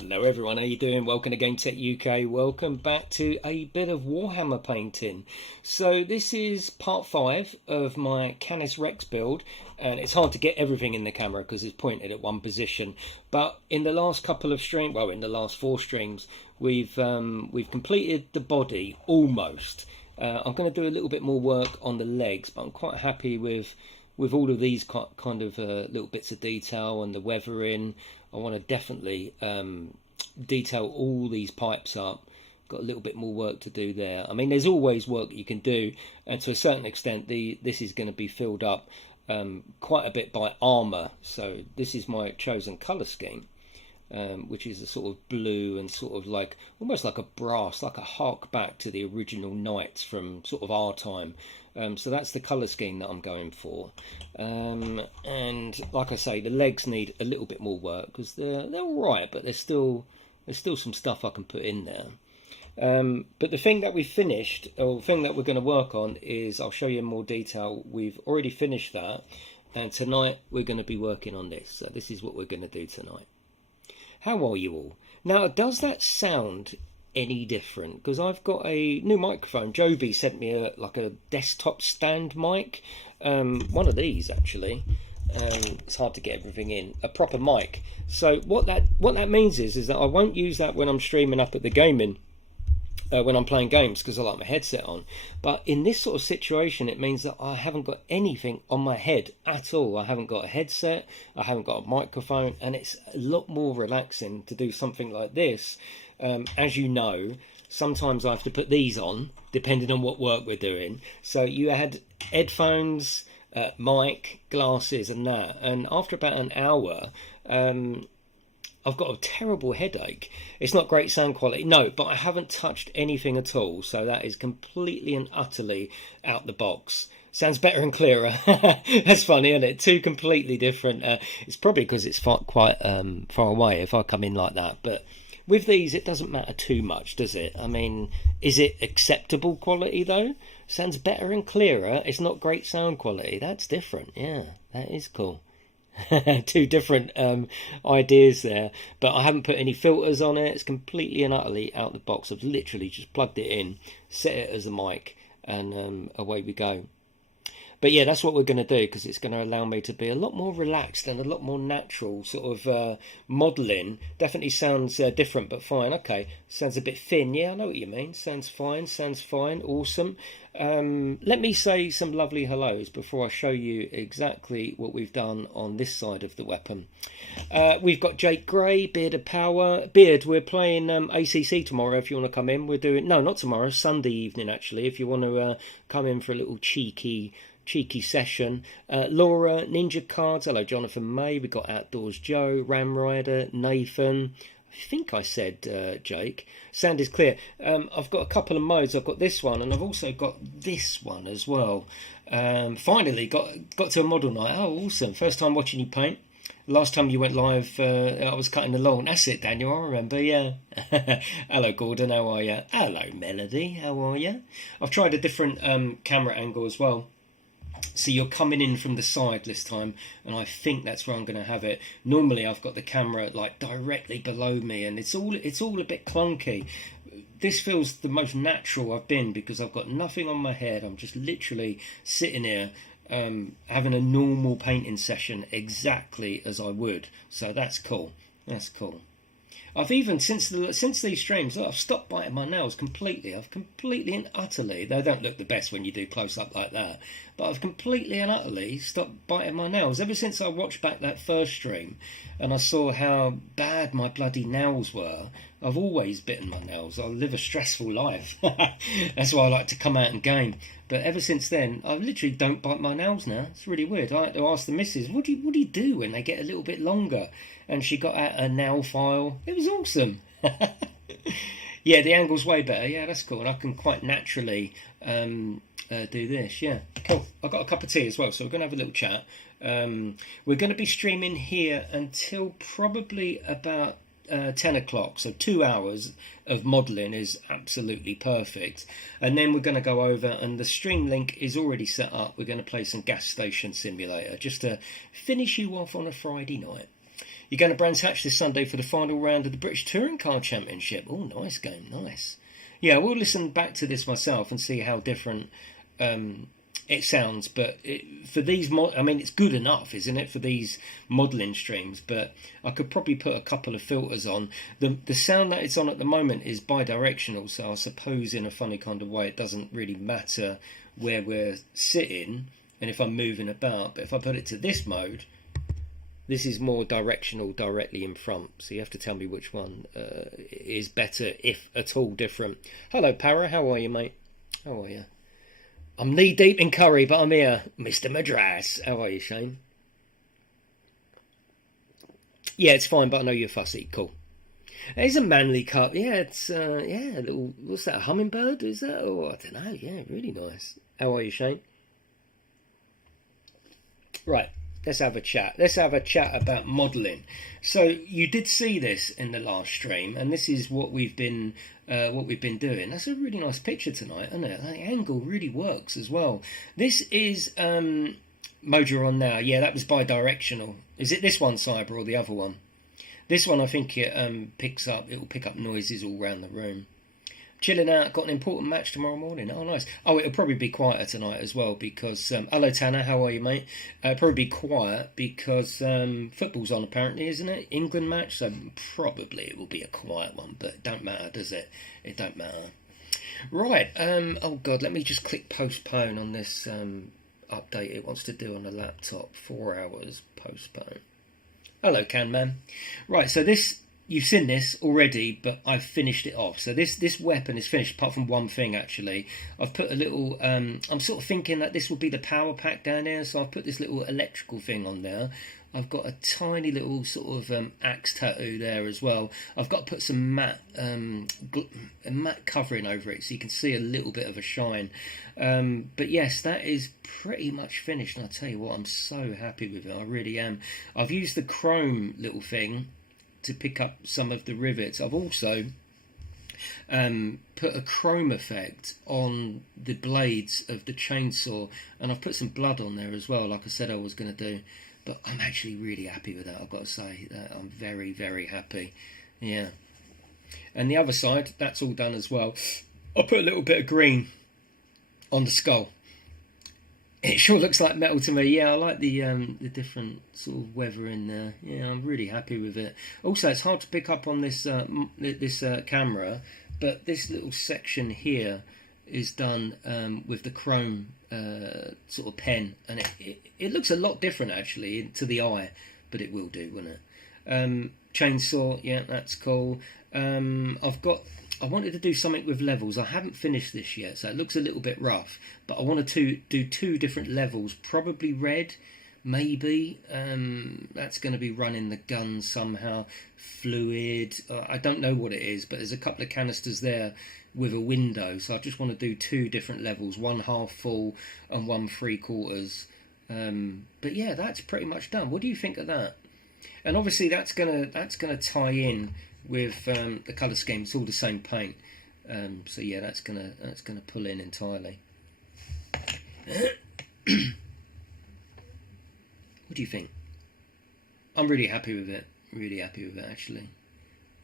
Hello everyone, how you doing? Welcome to GametechUK. Welcome back to a bit of Warhammer painting. So this is part 5 of my Canis Rex build, and it's hard to get everything in the camera because it's pointed at one position. But in the last couple of streams, well, in the last 4 streams, we've completed the body almost. I'm going to do a little bit more work on the legs, but I'm quite happy with all of these kind of little bits of detail and the weathering. I want to definitely detail all these pipes up. Got a little bit more work to do there. I mean, there's always work you can do, and to a certain extent, this is going to be filled up quite a bit by armour. So this is my chosen colour scheme, which is a sort of blue and sort of like almost like a brass, like a hark back to the original knights from sort of our time. So that's the colour scheme that I'm going for, and like I say, the legs need a little bit more work because they're all right, but there's still some stuff I can put in there. But the thing that we finished, or the thing that we're going to work on, is I'll show you in more detail. We've already finished that, and tonight we're going to be working on this. So this is what we're going to do tonight. How are you all? Now, does that sound any different? Because I've got a new microphone. Jovi sent me like a desktop stand mic, one of these actually. It's hard to get everything in, a proper mic. So what that means is that I won't use that when I'm streaming up at the gaming, when I'm playing games, because I like my headset on. But in this sort of situation, it means that I haven't got anything on my head at all. I haven't got a headset, I haven't got a microphone, and it's a lot more relaxing to do something like this. As you know, sometimes I have to put these on, depending on what work we're doing. So you had headphones, mic, glasses and that. And after about an hour, I've got a terrible headache. It's not great sound quality, no, but I haven't touched anything at all. So that is completely and utterly out the box. Sounds better and clearer. That's funny, isn't it? Two completely different. It's probably because it's quite far away if I come in like that. But with these, it doesn't matter too much, does it? I mean, is it acceptable quality, though? Sounds better and clearer. It's not great sound quality. That's different. Yeah, that is cool. Two different ideas there. But I haven't put any filters on it. It's completely and utterly out the box. I've literally just plugged it in, set it as a mic, and away we go. But yeah, that's what we're going to do, because it's going to allow me to be a lot more relaxed and a lot more natural sort of modelling. Definitely sounds different, but fine. Okay, sounds a bit thin. Yeah, I know what you mean. Sounds fine, awesome. Let me say some lovely hellos before I show you exactly what we've done on this side of the weapon. We've got Jake Gray, Beard of Power. Beard, we're playing ACC tomorrow if you want to come in. We're doing, no, not tomorrow, Sunday evening actually, if you want to come in for a little cheeky session. Laura, Ninja Cards, hello Jonathan May, we've got Outdoors Joe, Ram Rider, Nathan, I think I said Jake. Sound is clear. I've got a couple of modes. I've got this one and I've also got this one as well. Finally got to a model night. Oh, awesome. First time watching you paint. Last time you went live, I was cutting the lawn. That's it, Daniel, I remember, yeah. Hello, Gordon, how are you? Hello, Melody, how are you? I've tried a different camera angle as well. So you're coming in from the side this time, and I think that's where I'm going to have it. Normally I've got the camera like directly below me, and it's all a bit clunky. This feels the most natural I've been because I've got nothing on my head. I'm just literally sitting here having a normal painting session exactly as I would. So that's cool. That's cool. I've even, since these streams, I've stopped biting my nails completely. I've completely and utterly, they don't look the best when you do close-up like that, but I've completely and utterly stopped biting my nails. Ever since I watched back that first stream and I saw how bad my bloody nails were, I've always bitten my nails. I live a stressful life. That's why I like to come out and game. But ever since then, I literally don't bite my nails now. It's really weird. I had to ask the missus, what do you do when they get a little bit longer? And she got out a nail file. It was awesome. Yeah, the angle's way better. Yeah, that's cool. And I can quite naturally do this. Yeah, cool. I've got a cup of tea as well, so we're going to have a little chat. We're going to be streaming here until probably about 10 o'clock. So 2 hours of modelling is absolutely perfect. And then we're going to go over, and the stream link is already set up. We're going to play some gas station simulator just to finish you off on a Friday night. You're going to Brands Hatch this Sunday for the final round of the British Touring Car Championship. Oh, nice game, nice. Yeah, we'll listen back to this myself and see how different it sounds. But for these, I mean, it's good enough, isn't it, for these modelling streams? But I could probably put a couple of filters on. The sound that it's on at the moment is bi-directional, so I suppose in a funny kind of way it doesn't really matter where we're sitting and if I'm moving about. But if I put it to this mode, this is more directional, directly in front. So you have to tell me which one is better, if at all different. Hello, Para. How are you, mate? How are you? I'm knee deep in curry, but I'm here. Mr. Madras. How are you, Shane? Yeah, it's fine, but I know you're fussy. Cool. It's a manly cup. Yeah, it's, yeah, a little, what's that, a hummingbird? Is that? Oh, I don't know. Yeah, really nice. How are you, Shane? Right. Let's have a chat. Let's have a chat about modelling. So you did see this in the last stream, and this is what we've been doing. That's a really nice picture tonight, isn't it? The angle really works as well. This is mode you're on now. Yeah, that was bi-directional. Is it this one, Cyber, or the other one? This one, I think it it'll pick up noises all around the room. Chilling out, got an important match tomorrow morning. Oh, nice. Oh, it'll probably be quieter tonight as well because... hello, Tanner. How are you, mate? Probably be quiet because football's on, apparently, isn't it? England match, so probably it will be a quiet one, but it don't matter, does it? It don't matter. Right. Oh, God, let me just click postpone on this update it wants to do on the laptop. 4 hours postpone. Hello, Canman. Right, so this... You've seen this already, but I've finished it off. So this weapon is finished, apart from one thing, actually. I've put a little... I'm sort of thinking that this will be the power pack down here, so I've put this little electrical thing on there. I've got a tiny little sort of axe tattoo there as well. I've got to put some matte covering over it, so you can see a little bit of a shine. But yes, that is pretty much finished. And I tell you what, I'm so happy with it. I really am. I've used the chrome little thing to pick up some of the rivets. I've also put a chrome effect on the blades of the chainsaw, and I've put some blood on there as well, like I said I was going to do. But I'm actually really happy with that, I've got to say. I'm very, very happy. Yeah. And the other side, that's all done as well. I put a little bit of green on the skull. It sure looks like metal to me. Yeah, I like the different sort of weather in there. Yeah, I'm really happy with it. Also, it's hard to pick up on this camera, but this little section here is done with the chrome sort of pen, and it looks a lot different actually to the eye, but it will do, won't it? Chainsaw, yeah, that's cool. I wanted to do something with levels. I haven't finished this yet, so it looks a little bit rough. But I wanted to do 2 different levels. Probably red, maybe. That's going to be running the gun somehow. Fluid. I don't know what it is, but there's a couple of canisters there with a window. So I just want to do 2 different levels. 1 half full and 1 3/4. But yeah, that's pretty much done. What do you think of that? And obviously that's gonna tie in with the colour scheme. It's all the same paint, so yeah, that's gonna pull in entirely. What do you think? I'm really happy with it. Really happy with it, actually.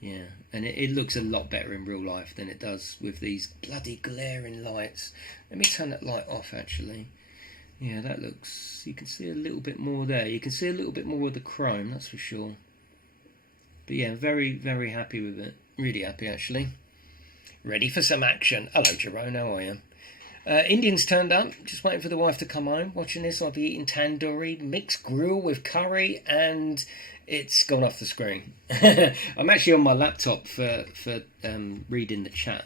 Yeah, and it looks a lot better in real life than it does with these bloody glaring lights. Let me turn that light off, actually. Yeah, that looks... You can see a little bit more there. You can see a little bit more of the chrome, that's for sure. But yeah, very, very happy with it. Really happy, actually. Ready for some action. Hello, Jerome. How are you? Indians turned up. Just waiting for the wife to come home. Watching this, I'll be eating tandoori, mixed grill with curry, and it's gone off the screen. I'm actually on my laptop for reading the chat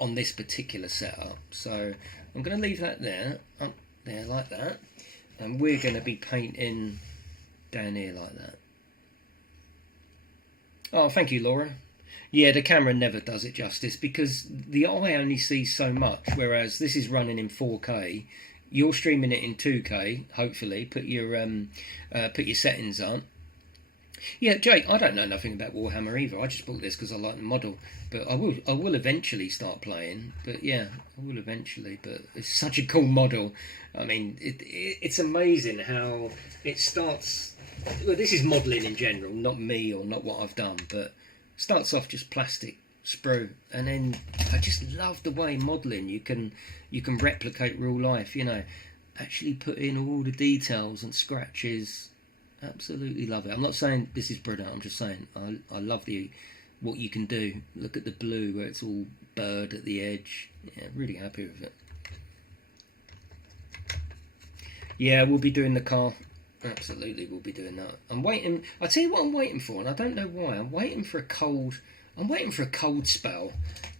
on this particular setup. So I'm going to leave that there, up there like that. And we're going to be painting down here like that. Oh, thank you, Laura. Yeah, the camera never does it justice because the eye only sees so much, whereas this is running in 4K. You're streaming it in 2K, hopefully. Put your settings on. Yeah, Jake, I don't know nothing about Warhammer either. I just bought this because I like the model. But I will eventually start playing. But yeah, I will eventually. But it's such a cool model. I mean, it's amazing how it starts well, this is modelling in general, not me or not what I've done, but starts off just plastic sprue, and then I just love the way modelling you can replicate real life, you know, actually put in all the details and scratches. Absolutely love it. I'm not saying this is brilliant, I'm just saying I love what you can do. Look at the blue where it's all bird at the edge. Yeah, really happy with it. Yeah, we'll be doing the car. Absolutely, we'll be doing that. I'm waiting. I tell you what I'm waiting for, and I don't know why. I'm waiting for a cold spell.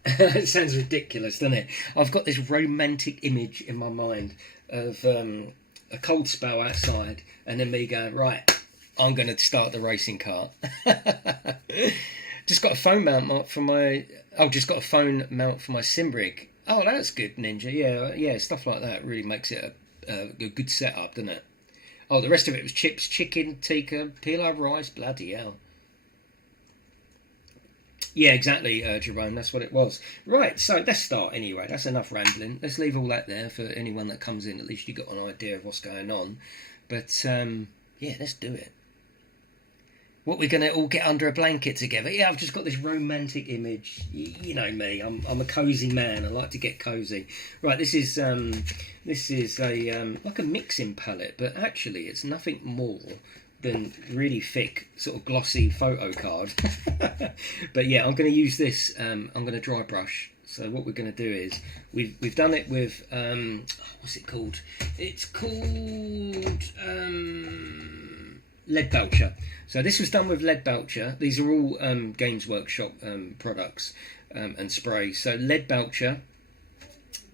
It sounds ridiculous, doesn't it? I've got this romantic image in my mind of a cold spell outside, and then me going, right, I'm going to start the racing car. Just got a phone mount for my. Oh, just got a phone mount for my sim rig. Oh, that's good, Ninja. Yeah, stuff like that really makes it a good setup, doesn't it? Oh, the rest of it was chips, chicken, tikka, pilau rice. Bloody hell. Yeah, exactly, Jerome. That's what it was. Right, so let's start anyway. That's enough rambling. Let's leave all that there for anyone that comes in. At least you got an idea of what's going on. But yeah, let's do it. What, we're going to all get under a blanket together? Yeah, I've just got this romantic image. You know me, I'm a cosy man. I like to get cosy. Right, this is a like a mixing palette, but actually it's nothing more than really thick, sort of glossy photo card. But yeah, I'm going to use this. I'm going to dry brush. So what we're going to do is we've done it with what's it called? It's called Lead Belcher. So this was done with Lead Belcher. These are all Games Workshop products and sprays. So Lead Belcher.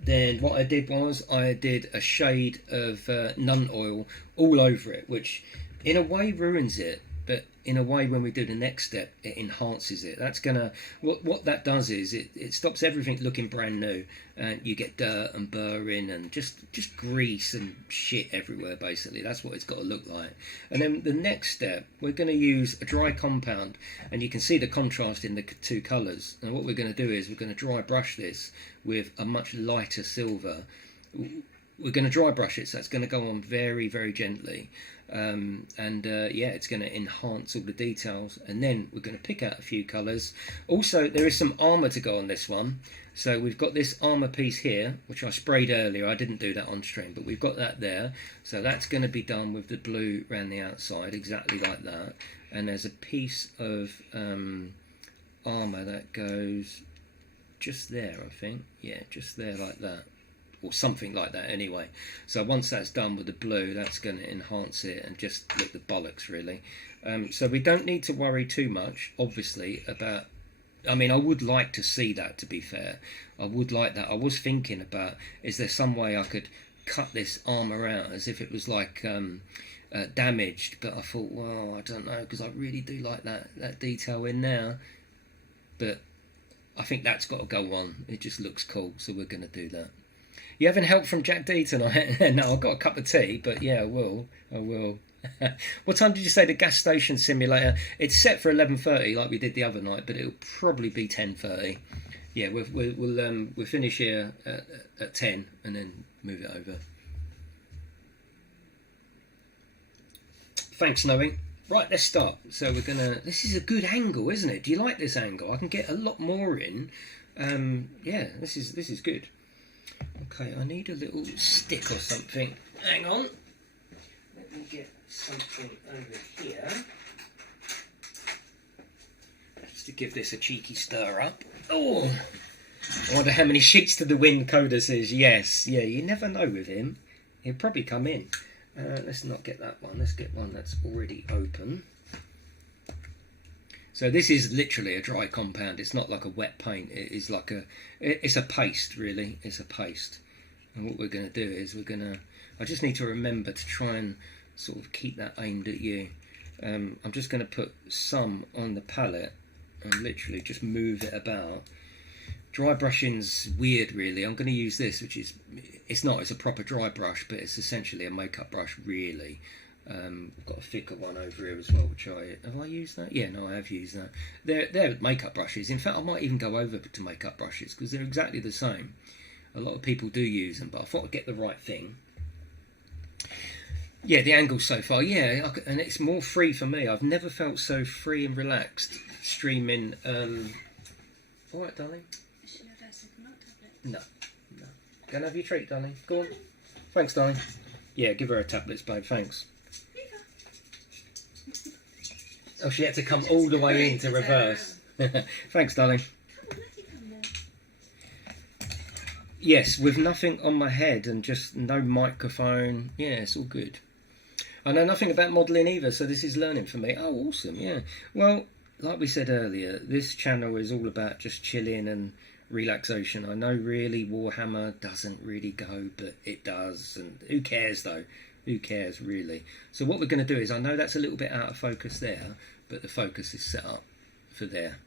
Then what I did was I did a shade of Nun Oil all over it, which in a way ruins it, but in a way when we do the next step it enhances it. That's gonna what that does is it stops everything looking brand new, and you get dirt and burring and just grease and shit everywhere. Basically that's what it's got to look like. And then the next step, we're going to use a dry compound, and you can see the contrast in the two colours. And what we're going to do is we're going to dry brush this with a much lighter silver. We're going to dry brush it, so it's going to go on very, very gently. Yeah, it's going to enhance all the details, and then we're going to pick out a few colours. Also, there is some armour to go on this one. So we've got this armour piece here, which I sprayed earlier. I didn't do that on stream, but we've got that there. So that's going to be done with the blue around the outside, exactly like that. And there's a piece of armour that goes just there, I think. Yeah, just there like that. Or something like that anyway. So once that's done with the blue, that's going to enhance it and just look the bollocks really. So we don't need to worry too much, obviously, about... I mean, I would like to see that, to be fair. I would like that. I was thinking about, is there some way I could cut this armour out as if it was like damaged, but I thought, well, I don't know, because I really do like that detail in there. But I think that's got to go on. It just looks cool, so we're going to do that. You having help from Jack D tonight? No, I've got a cup of tea, but yeah, I will. What time did you say the gas station simulator? It's set for 11:30, like we did the other night, but it'll probably be 10:30. Yeah, we'll finish here at 10 and then move it over. Thanks, Knowing. Right, let's start. So we're gonna. This is a good angle, isn't it? Do you like this angle? I can get a lot more in. Yeah, this is good. Okay, I need a little stick or something. Hang on. Let me get something over here. Just to give this a cheeky stir up. Oh! I wonder how many sheets to the wind Coda says yes. Yeah, you never know with him. He'll probably come in. Let's not get that one. Let's get one that's already open. So this is literally a dry compound. It's not like a wet paint. It is like it's a paste, really. It's a paste. And what we're going to do is I just need to remember to try and sort of keep that aimed at you. I'm just going to put some on the palette and literally just move it about. Dry brushing's weird, really. I'm going to use this, which is, it's a proper dry brush, but it's essentially a makeup brush, really. I've got a thicker one over here as well, which have I used that? Yeah, no, I have used that. They're makeup brushes. In fact, I might even go over to makeup brushes because they're exactly the same. A lot of people do use them, but I thought I'd get the right thing. Yeah, the angle's so far, yeah, and it's more free for me. I've never felt so free and relaxed streaming. All right, darling. Should I have a second tablet? No, no. Go and have your treat, darling. Go on. Thanks, darling. Yeah, give her her tablets, babe. Thanks. Oh, she had to come all the way in to reverse. Thanks, darling. Yes, with nothing on my head and just no microphone. Yeah, it's all good. I know nothing about modelling either, so this is learning for me. Oh, awesome, yeah. Well, like we said earlier, this channel is all about just chilling and relaxation. I know really Warhammer doesn't really go, but it does. And who cares, though? Who cares, really? So what we're going to do is, I know that's a little bit out of focus there, but the focus is set up for there.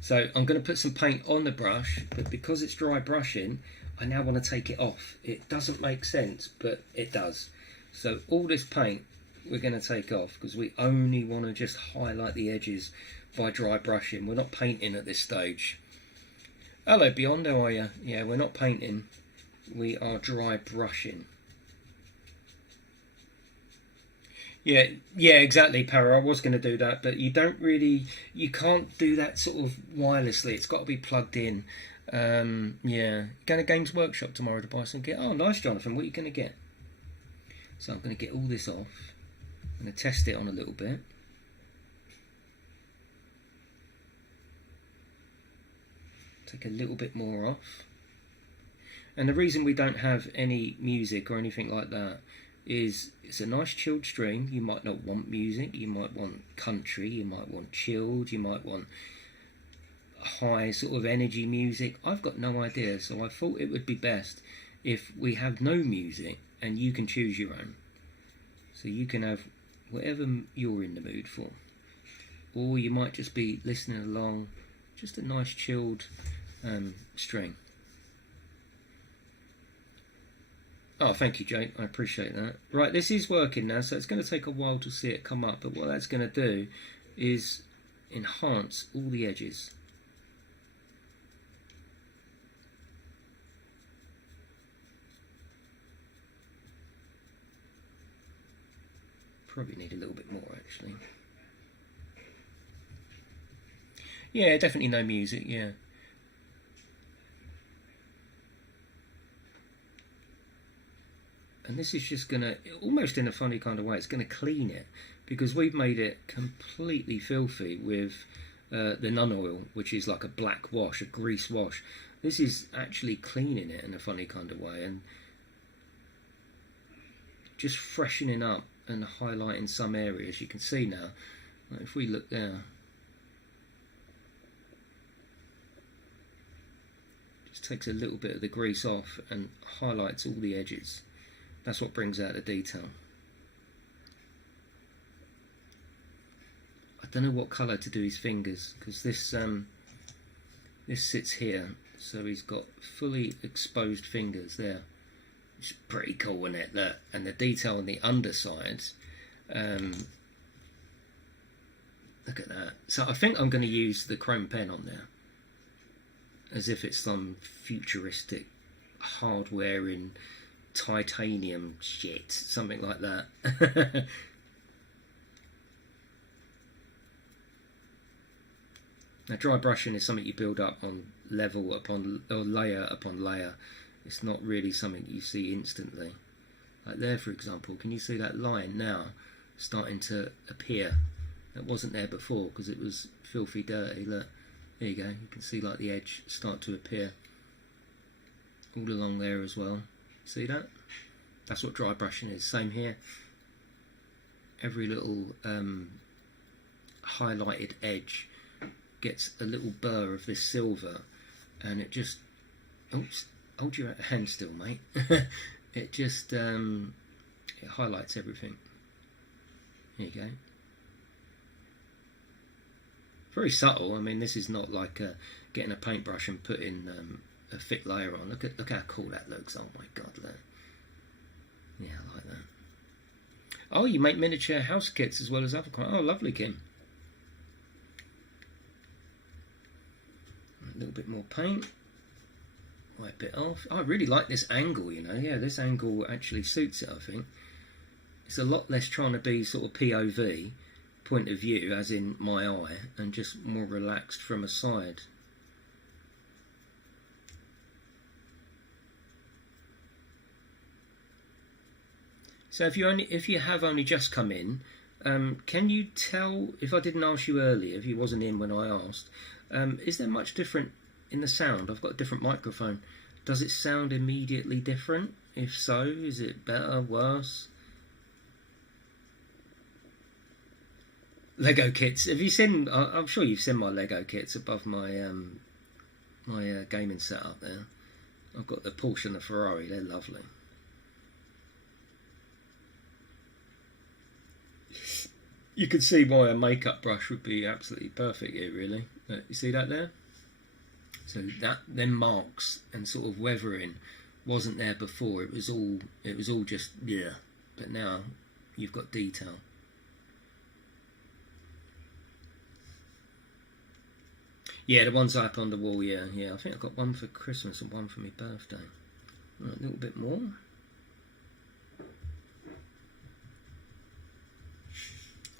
So I'm going to put some paint on the brush, but because it's dry brushing, I now want to take it off. It doesn't make sense, but it does. So all this paint we're going to take off because we only want to just highlight the edges by dry brushing. We're not painting at this stage. Hello Beyond, how are you? Yeah, we're not painting. We are dry brushing. Yeah, exactly, Para. I was going to do that, but you can't do that sort of wirelessly. It's got to be plugged in. Yeah, going to Games Workshop tomorrow to buy some gear. Oh, nice, Jonathan. What are you going to get? So I'm going to get all this off. I'm going to test it on a little bit. Take a little bit more off. And the reason we don't have any music or anything like that is it's a nice chilled stream. You might not want music, you might want country, you might want chilled, you might want high sort of energy music. I've got no idea, so I thought it would be best if we have no music and you can choose your own. So you can have whatever you're in the mood for. Or you might just be listening along, just a nice chilled string. Oh, thank you, Jake. I appreciate that. Right, this is working now, so it's going to take a while to see it come up, but what that's going to do is enhance all the edges. Probably need a little bit more, actually. Yeah, definitely no music, yeah. And this is just going to, almost in a funny kind of way, it's going to clean it, because we've made it completely filthy with the nun oil, which is like a black wash, a grease wash. This is actually cleaning it in a funny kind of way and just freshening up and highlighting some areas. You can see now, like if we look there, just takes a little bit of the grease off and highlights all the edges. That's what brings out the detail. I don't know what colour to do his fingers, because this sits here, so he's got fully exposed fingers there. It's pretty cool, isn't it? That, and the detail on the underside. Look at that. So I think I'm going to use the chrome pen on there, as if it's some futuristic hardware in titanium shit, something like that. Now, dry brushing is something you build up on level upon, or layer upon layer. It's not really something you see instantly. Like there, for example, can you see that line now starting to appear? That wasn't there before because it was filthy dirty. Look, there you go. You can see like the edge start to appear all along there as well. See that? That's what dry brushing is. Same here. Every little highlighted edge gets a little burr of this silver, and it just, oops, hold your hand still, mate. It just it highlights everything. There you go. Very subtle. I mean, this is not like getting a paintbrush and putting a thick layer on. Look how cool that looks. Oh my god, look. Yeah, I like that. Oh, you make miniature house kits as well as other kind. Oh, lovely, Kim. A little bit more paint. Wipe it off. I really like this angle, you know. Yeah, this angle actually suits it, I think. It's a lot less trying to be sort of POV, point of view, as in my eye, and just more relaxed from a side. So if you have only just come in, can you tell, if I didn't ask you earlier, if you wasn't in when I asked, is there much different in the sound? I've got a different microphone. Does it sound immediately different? If so, is it better, worse? Lego kits. Have you seen? I'm sure you've seen my Lego kits above my gaming setup there. I've got the Porsche and the Ferrari. They're lovely. You can see why a makeup brush would be absolutely perfect here, really. You see that there? So that then marks and sort of weathering wasn't there before. It was all just yeah. But now you've got detail. Yeah, the ones up on the wall. Yeah. I think I got one for Christmas and one for my birthday. Right, a little bit more.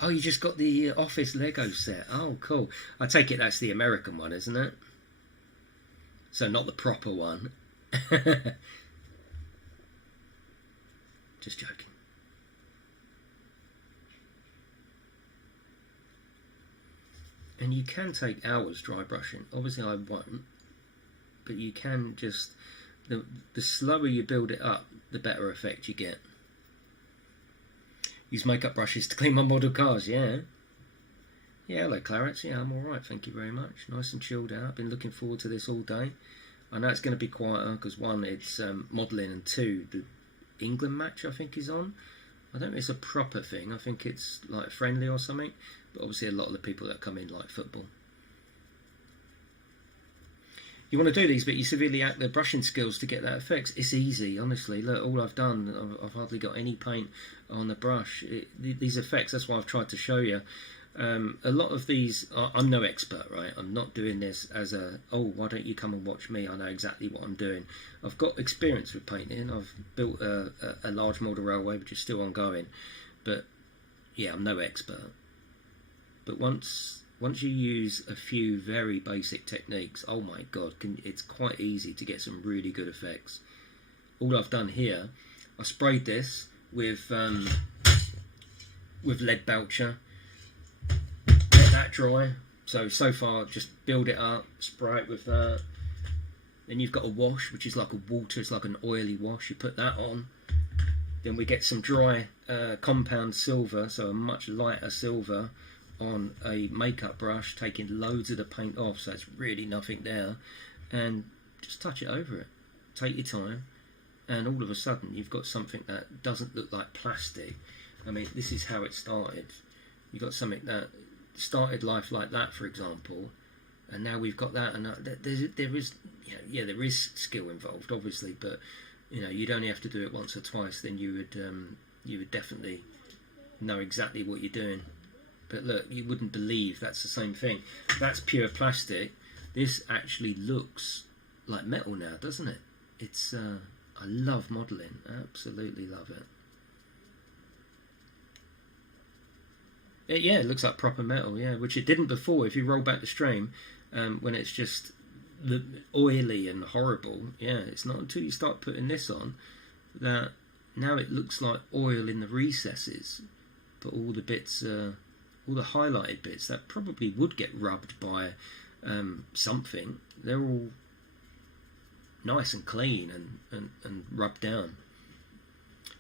Oh, you just got the Office Lego set. Oh, cool. I take it that's the American one, isn't it? So not the proper one. Just joking. And you can take hours dry brushing. Obviously I won't. But you can just... The slower you build it up, the better effect you get. Use makeup brushes to clean my model cars, yeah. Yeah, hello Clarence, yeah, I'm alright, thank you very much. Nice and chilled out, been looking forward to this all day. I know it's going to be quieter because one, it's modelling, and two, the England match I think is on. I don't think it's a proper thing, I think it's like friendly or something, but obviously a lot of the people that come in like football. You want to do these, but you severely lack the brushing skills to get that effect. It's easy, honestly. Look, all I've done, I've hardly got any paint on the brush. These effects, that's why I've tried to show you. A lot of these, I'm no expert, right? I'm not doing this as a, oh, why don't you come and watch me? I know exactly what I'm doing. I've got experience with painting. I've built a large model railway, which is still ongoing. But, yeah, I'm no expert. But once you use a few very basic techniques, oh my god, it's quite easy to get some really good effects. All I've done here, I sprayed this with lead belcher, let that dry. So far, just build it up, spray it with that. Then you've got a wash, which is like a water, it's like an oily wash. You put that on. Then we get some dry compound silver, so a much lighter silver, on a makeup brush, taking loads of the paint off, so it's really nothing there, and just touch it over it. Take your time, and all of a sudden you've got something that doesn't look like plastic. I mean, this is how it started. You've got something that started life like that, for example, and now we've got that, and there is, you know, there is skill involved, obviously, but you know, you'd only have to do it once or twice, then you would definitely know exactly what you're doing. But look, you wouldn't believe that's the same thing. That's pure plastic. This actually looks like metal now, doesn't it? It's I love modelling. Absolutely love it. Yeah, it looks like proper metal, yeah, which it didn't before. If you roll back the stream, when it's just oily and horrible, yeah, it's not until you start putting this on that now it looks like oil in the recesses. But all the bits... all the highlighted bits that probably would get rubbed by something, they're all nice and clean and rubbed down.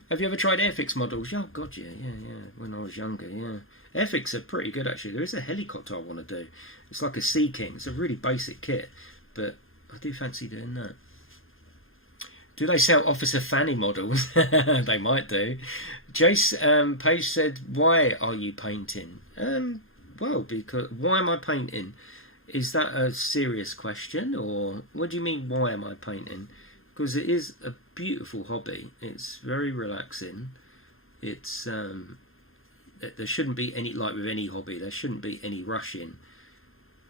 Have you ever tried Airfix models? Oh god, yeah. When I was younger, yeah. Airfix are pretty good actually. There is a helicopter I want to do. It's like a Sea King. It's a really basic kit, but I do fancy doing that. Do they sell Officer Fanny models? They might do. Jace Page said, why are you painting? Well, because why am I painting? Is that a serious question, or what do you mean, why am I painting? Because it is a beautiful hobby. It's very relaxing. It's there shouldn't be any, like with any hobby, there shouldn't be any rushing.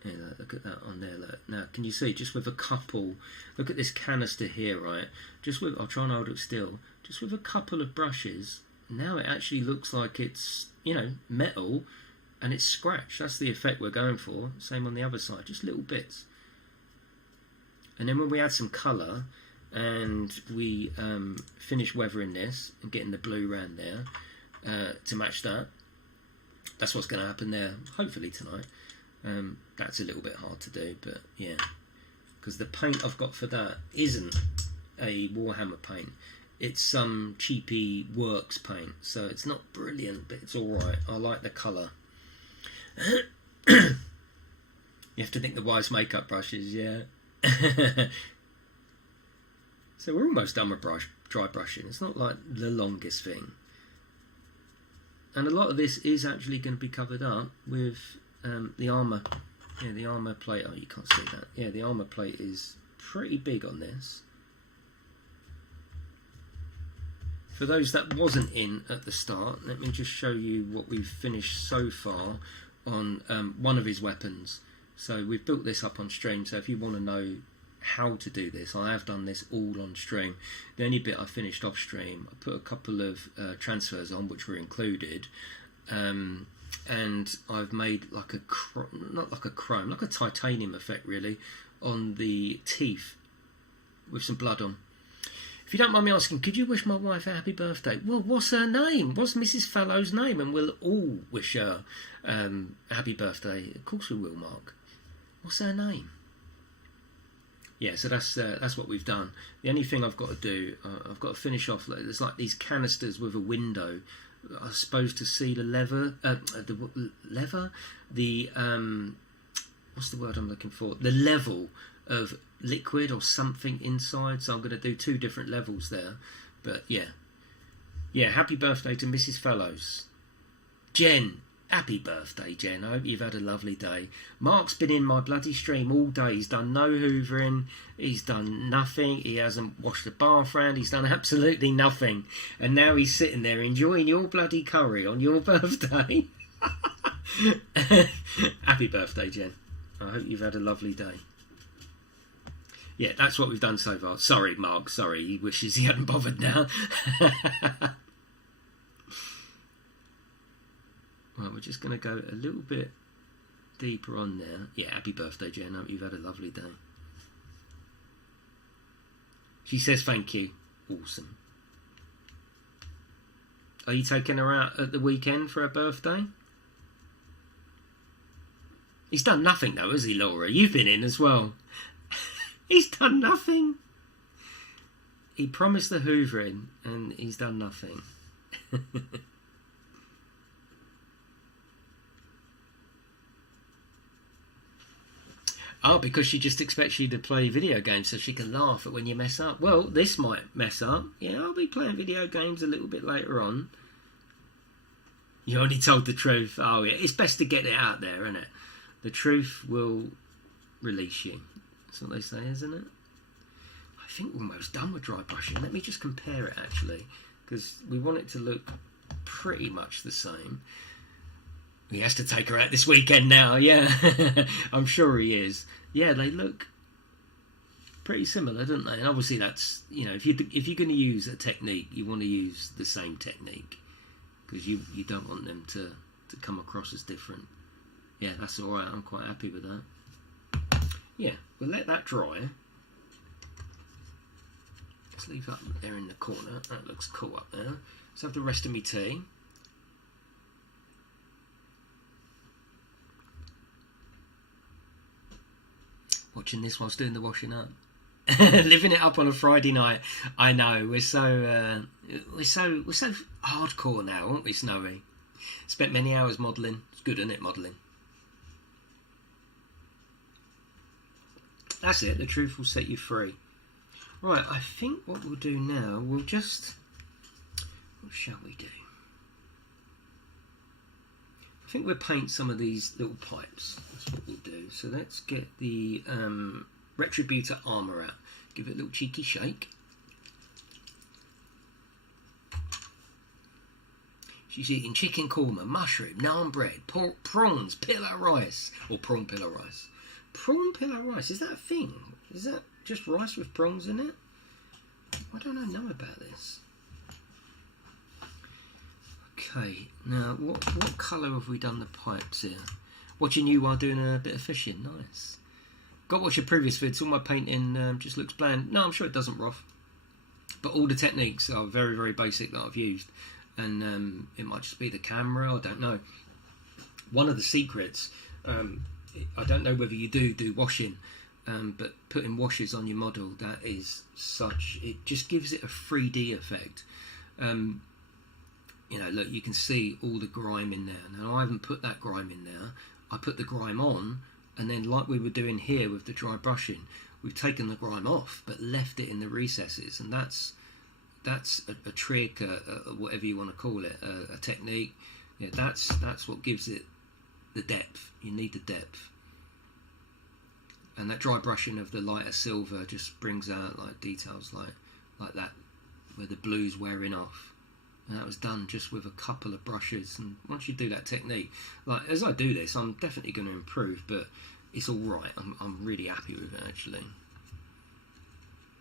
Yeah, look at that on there. Look. Now, can you see, just with a couple, look at this canister here, right? Just with, I'll try and hold it still, just with a couple of brushes, now it actually looks like it's, you know, metal and it's scratched. That's the effect we're going for. Same on the other side, just little bits. And then when we add some colour and we finish weathering this and getting the blue around there to match that, that's what's going to happen there, hopefully tonight. That's a little bit hard to do, but yeah, because the paint I've got for that isn't a Warhammer paint. It's some cheapy works paint, so it's not brilliant, but it's alright. I like the colour. You have to think the wise makeup brushes, yeah. So we're almost done with dry brushing. It's not like the longest thing. And a lot of this is actually going to be covered up with the armour. Yeah, the armour plate. Oh, you can't see that. Yeah, the armour plate is pretty big on this. For those that wasn't in at the start, let me just show you what we've finished so far on one of his weapons. So we've built this up on stream, so if you want to know how to do this, I have done this all on stream. The only bit I finished off stream, I put a couple of transfers on which were included, and I've made like a not like a chrome, like a titanium effect really on the teeth with some blood on. If you don't mind me asking, could you wish my wife a happy birthday? Well, what's her name? What's Mrs. Fallow's name? And we'll all wish her a happy birthday. Of course we will, Mark. What's her name? Yeah, so that's what we've done. The only thing I've got to do, I've got to finish off. There's like these canisters with a window. I suppose to see the lever, what's the word I'm looking for? The level of liquid or something inside. So I'm going to do 2 different levels there. But yeah. Happy birthday to Mrs. Fellows. Jen. Happy birthday, Jen. I hope you've had a lovely day. Mark's been in my bloody stream all day. He's done no hoovering. He's done nothing. He hasn't washed the bath round. He's done absolutely nothing. And now he's sitting there enjoying your bloody curry on your birthday. Happy birthday, Jen. I hope you've had a lovely day. Yeah, that's what we've done so far. Sorry, Mark. Sorry. He wishes he hadn't bothered now. Right, we're just going to go a little bit deeper on there. Yeah, happy birthday, Jen. I hope you've had a lovely day. She says thank you. Awesome. Are you taking her out at the weekend for her birthday? He's done nothing though, has he, Laura? You've been in as well. He's done nothing. He promised the hoovering and he's done nothing. Oh, because she just expects you to play video games so she can laugh at when you mess up. Well, this might mess up. Yeah, I'll be playing video games a little bit later on. You only told the truth. Oh, yeah, it's best to get it out there, isn't it? The truth will release you. That's what they say, isn't it? I think we're almost done with dry brushing. Let me just compare it, actually, because we want it to look pretty much the same. He has to take her out this weekend now, yeah. I'm sure he is. Yeah, they look pretty similar, don't they? And obviously that's, you know, if you're going to use a technique, you want to use the same technique. Because you don't want them to come across as different. Yeah, that's alright. I'm quite happy with that. Yeah, we'll let that dry. Let's leave that there in the corner. That looks cool up there. Let's have the rest of my tea. Watching this whilst doing the washing up. Living it up on a Friday night. I know, we're so hardcore now, aren't we, Snowy? Spent many hours modelling. It's good, isn't it, modelling? That's it, the truth will set you free. Right, I think what we'll do now, what shall we do? I think we'll paint some of these little pipes. That's what we'll do. So let's get the Retributor armour out. Give it a little cheeky shake. She's eating chicken korma, mushroom, naan bread, prawns, pillar rice. Or prawn pillar rice. Prawn pillar rice, is that a thing? Is that just rice with prawns in it? Why don't I know about this? Okay, now what colour have we done the pipes here? Watching you while doing a bit of fishing, nice. Got to watch your previous vids, all my painting just looks bland. No, I'm sure it doesn't, Roth. But all the techniques are very, very basic that I've used. And it might just be the camera, I don't know. One of the secrets, I don't know whether you do washing, but putting washes on your model, that is it just gives it a 3D effect. You know, look, you can see all the grime in there. Now, I haven't put that grime in there. I put the grime on, and then like we were doing here with the dry brushing, we've taken the grime off, but left it in the recesses, and that's a trick, whatever you want to call it, a technique. Yeah, that's what gives it the depth. You need the depth. And that dry brushing of the lighter silver just brings out like details like that, where the blue's wearing off. And that was done just with a couple of brushes. And once you do that technique, like as I do this, I'm definitely going to improve, but it's all right. I'm really happy with it, actually.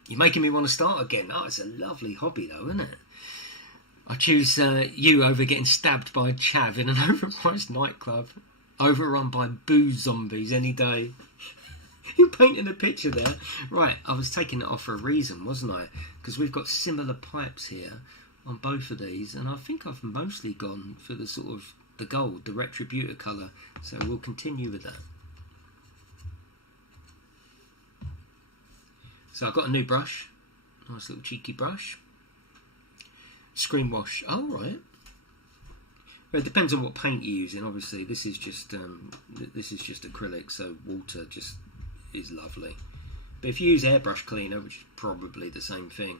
You're making me want to start again. Oh, it's a lovely hobby, though, isn't it? I choose you over getting stabbed by a chav in an overpriced nightclub, overrun by booze zombies any day. You're painting a picture there. Right, I was taking it off for a reason, wasn't I? Because we've got similar pipes here on both of these, and I think I've mostly gone for the sort of the gold, the Retributor colour, so we'll continue with that. So I've got a new brush, nice little cheeky brush. Screen wash, oh right. Well, it depends on what paint you're using. Obviously, this is just acrylic, so water just is lovely. But if you use airbrush cleaner, which is probably the same thing,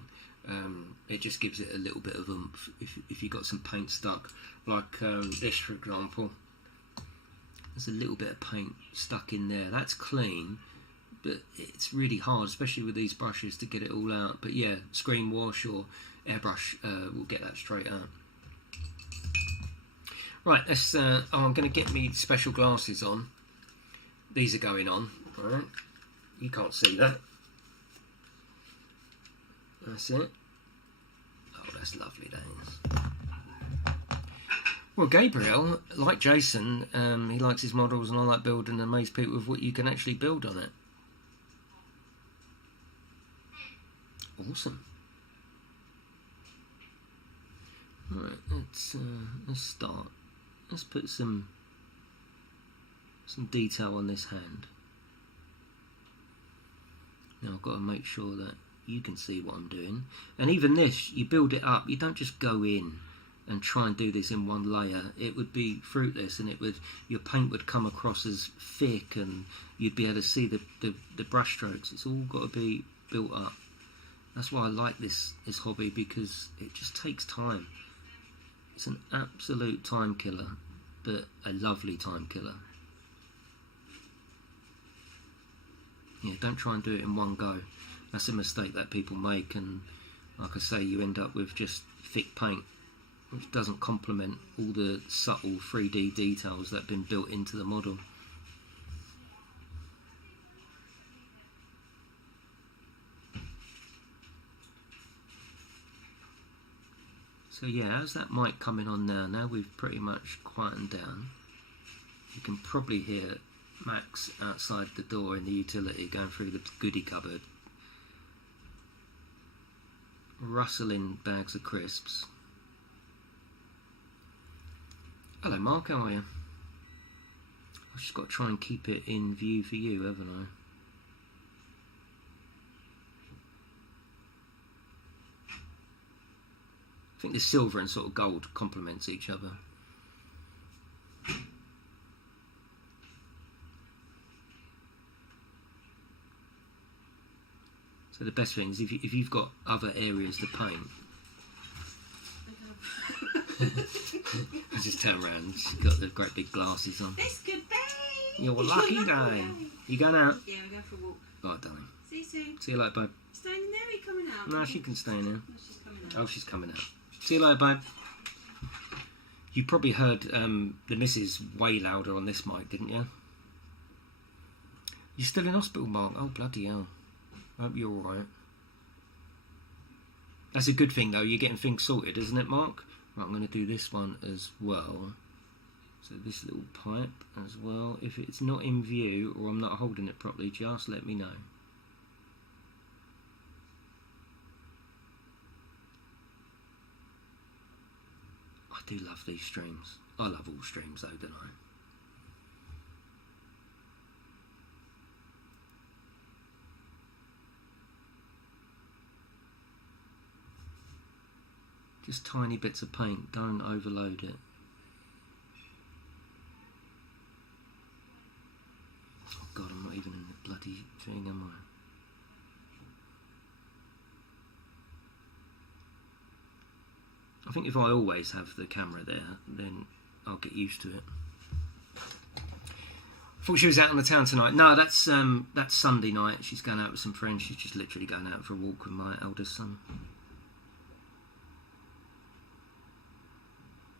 it just gives it a little bit of oomph if you got some paint stuck, like this for example. There's a little bit of paint stuck in there. That's clean, but it's really hard, especially with these brushes, to get it all out. But yeah, screen wash or airbrush will get that straight out. Right, let's. I'm going to get me special glasses on. These are going on. All right, you can't see that. That's it. Oh, that's lovely, that is. Well, Gabriel, like Jason, he likes his models, and I like building and amaze people with what you can actually build on it. Awesome. Alright, let's start. Let's put some detail on this hand. Now I've got to make sure that you can see what I'm doing. And even this, you build it up. You don't just go in and try and do this in one layer. It would be fruitless, and your paint would come across as thick, and you'd be able to see the brush strokes. It's all got to be built up. That's why I like this hobby, because it just takes time. It's an absolute time killer, but a lovely time killer. Yeah, don't try and do it in one go. That's a mistake that people make, and like I say, you end up with just thick paint, which doesn't complement all the subtle 3D details that have been built into the model. So yeah, how's that mic coming on now? Now we've pretty much quietened down. You can probably hear Max outside the door in the utility going through the goodie cupboard, rustling bags of crisps. Hello Mark, how are you? I've just got to try and keep it in view for you, haven't I? I think the silver and sort of gold complements each other. So the best thing is if you've got other areas to paint. I just turn around and she's got the great big glasses on. This could be. You're lucky day. You going out? Yeah, we're going for a walk. Alright, darling. See you soon. See you later, babe. Staying in there, or are you coming out? No, she can stay in here. No, she's coming out. Oh, she's coming out. See you later, babe. You probably heard the missus way louder on this mic, didn't you? You're still in hospital, Mark? Oh, bloody hell. I hope you're alright. That's a good thing, though. You're getting things sorted, isn't it, Mark? Right, I'm going to do this one as well. So this little pipe as well. If it's not in view or I'm not holding it properly, just let me know. I do love these streams. I love all streams though, don't I? Just tiny bits of paint, don't overload it. Oh God, I'm not even in the bloody thing, am I? I think if I always have the camera there, then I'll get used to it. I thought she was out on the town tonight. No, that's Sunday night. She's going out with some friends. She's just literally going out for a walk with my eldest son.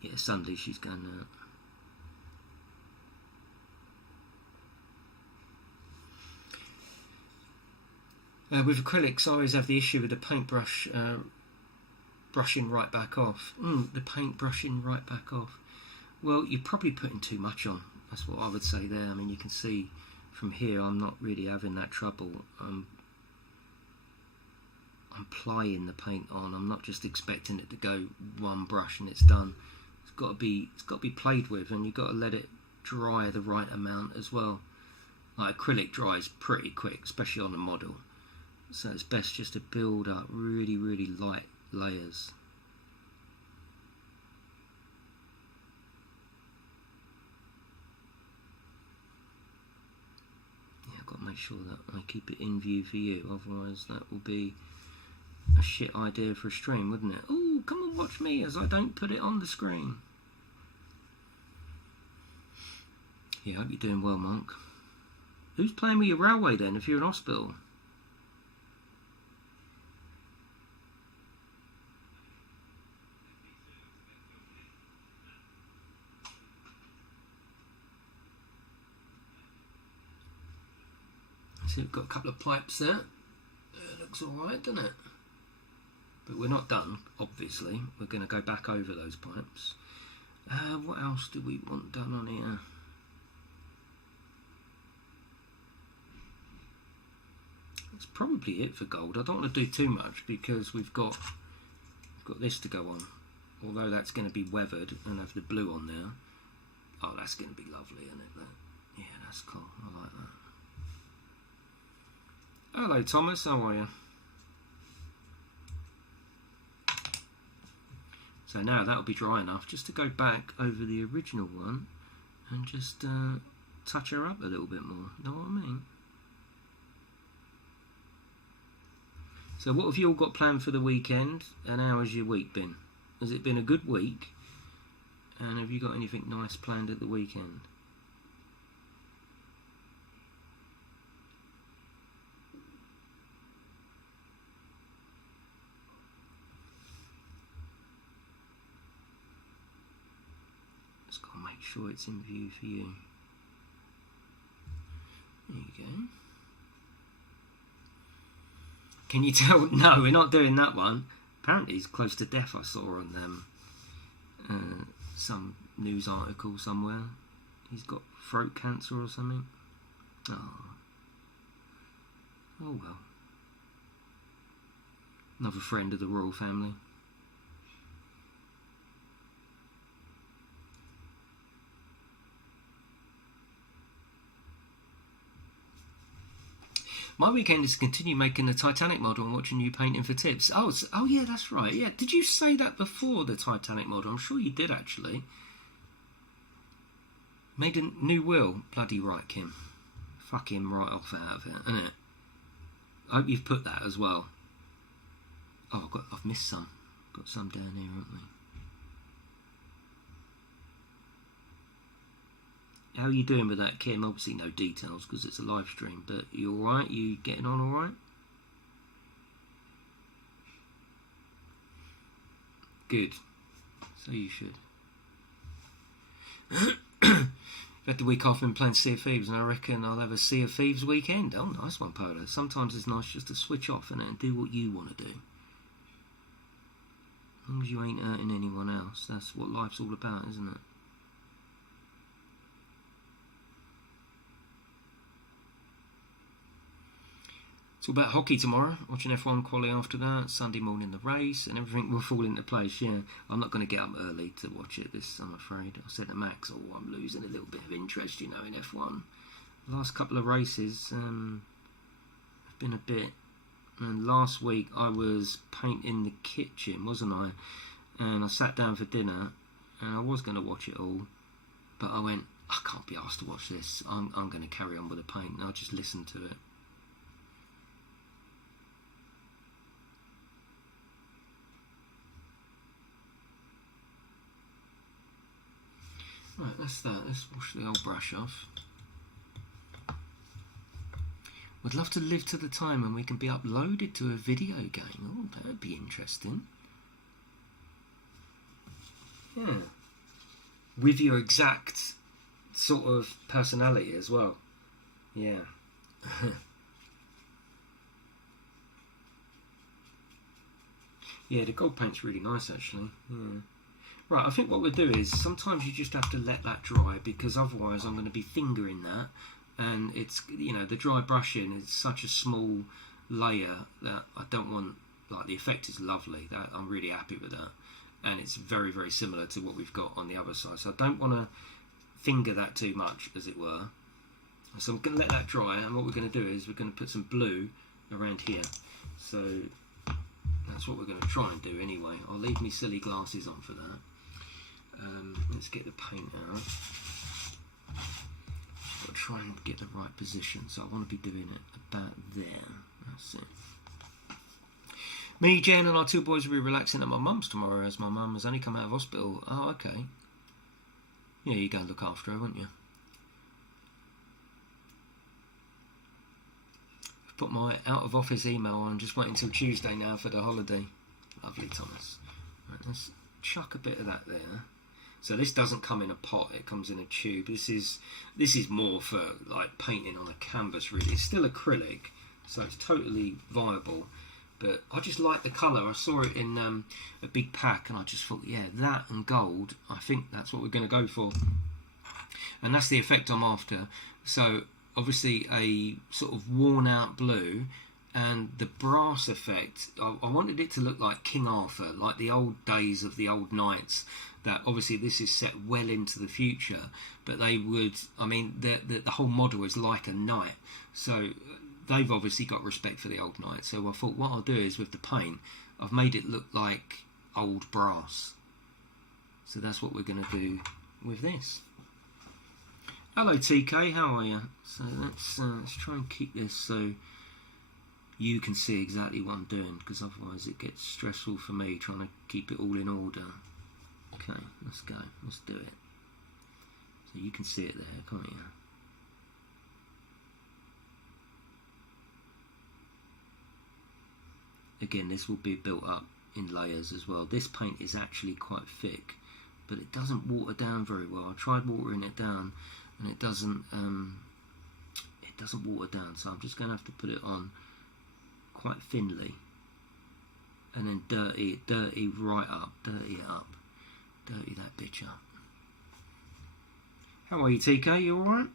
Yeah, Sunday she's going out. With acrylics, I always have the issue with the paintbrush brushing right back off. The paint brushing right back off. Well, you're probably putting too much on. That's what I would say there. I mean, you can see from here I'm not really having that trouble. I'm applying the paint on. I'm not just expecting it to go one brush and it's done. It's got to be played with, and you've got to let it dry the right amount as well. Like acrylic dries pretty quick, especially on a model. So it's best just to build up really, really light layers. Yeah, I've got to make sure that I keep it in view for you, otherwise that will be a shit idea for a stream, wouldn't it? Oh, come and watch me as I don't put it on the screen. Yeah, I hope you're doing well, Monk. Who's playing with your railway then, if you're in hospital? So we've got a couple of pipes there. It looks alright, doesn't it? But we're not done, obviously. We're going to go back over those pipes. What else do we want done on here? That's probably it for gold. I don't want to do too much because we've got this to go on. Although that's going to be weathered and have the blue on there. Oh, that's going to be lovely, isn't it? Yeah, that's cool. I like that. Hello, Thomas. How are you? So now that'll be dry enough just to go back over the original one and just touch her up a little bit more. Know what I mean? So what have you all got planned for the weekend, and how has your week been? Has it been a good week? And have you got anything nice planned at the weekend? Just got to make sure it's in view for you. There you go. Can you tell? No, we're not doing that one. Apparently he's close to death, I saw on some news article somewhere. He's got throat cancer or something. Oh well. Another friend of the royal family. My weekend is to continue making the Titanic model and watching you painting for tips. Oh yeah, that's right. Yeah, did you say that before, the Titanic model? I'm sure you did, actually. Made a new will. Bloody right, Kim. Fuck him right off out of it, innit? I hope you've put that as well. Oh, I've missed some. Got some down here, haven't we? How are you doing with that, Kim? Obviously no details because it's a live stream, but you alright? You getting on alright? Good. So you should. I've had the week off and playing Sea of Thieves, and I reckon I'll have a Sea of Thieves weekend. Oh, nice one, Polo. Sometimes it's nice just to switch off and do what you want to do. long as you ain't hurting anyone else, that's what life's all about, isn't it? It's all about hockey tomorrow, watching F1 quali after that, Sunday morning the race, and everything will fall into place, yeah. I'm not going to get up early to watch it this, I'm afraid. I said to Max, oh, I'm losing a little bit of interest, you know, in F1. The last couple of races have been a bit... And last week I was painting the kitchen, wasn't I? And I sat down for dinner, and I was going to watch it all, but I went, I can't be asked to watch this. I'm going to carry on with the paint, and I'll just listen to it. Right, that's that. Let's wash the old brush off. Would love to live to the time when we can be uploaded to a video game. Oh, that'd be interesting. Yeah. With your exact sort of personality as well. Yeah. Yeah, the gold paint's really nice actually. Yeah. Right, I think what we'll do is sometimes you just have to let that dry, because otherwise I'm going to be fingering that, and it's, you know, the dry brushing is such a small layer that I don't want, like, the effect is lovely, that I'm really happy with that, and it's very, very similar to what we've got on the other side, so I don't want to finger that too much, as it were. So I'm going to let that dry, and what we're going to do is we're going to put some blue around here. So that's what we're going to try and do anyway. I'll leave me silly glasses on for that. Let's get the paint out. Got to try and get the right position, so I want to be doing it about there. That's it. Me, Jen, and our two boys will be relaxing at my mum's tomorrow, as my mum has only come out of hospital. Oh, okay. Yeah, you go and look after her, won't you? I've put my out of office email on, just waiting until Tuesday now for the holiday. Lovely, Thomas. Right, let's chuck a bit of that there. So this doesn't come in a pot, it comes in a tube. This is more for like painting on a canvas really. It's still acrylic, so it's totally viable. But I just like the colour. I saw it in a big pack and I just thought, yeah, that and gold, I think that's what we're going to go for. And that's the effect I'm after. So obviously a sort of worn out blue, and the brass effect, I wanted it to look like King Arthur, like the old days of the old knights, that obviously this is set well into the future, but they would, I mean, the whole model is like a knight, so they've obviously got respect for the old knights. So I thought what I'll do is with the paint, I've made it look like old brass. So that's what we're going to do with this. Hello TK, how are you? So let's try and keep this so you can see exactly what I'm doing, because otherwise it gets stressful for me trying to keep it all in order. Okay, let's go, let's do it. So you can see it there, can't you? Again, this will be built up in layers as well. This paint is actually quite thick, but it doesn't water down very well. I tried watering it down and it doesn't water down, so I'm just going to have to put it on quite thinly and then dirty right up, dirty it up, dirty that bitch up. How are you TK, you alright?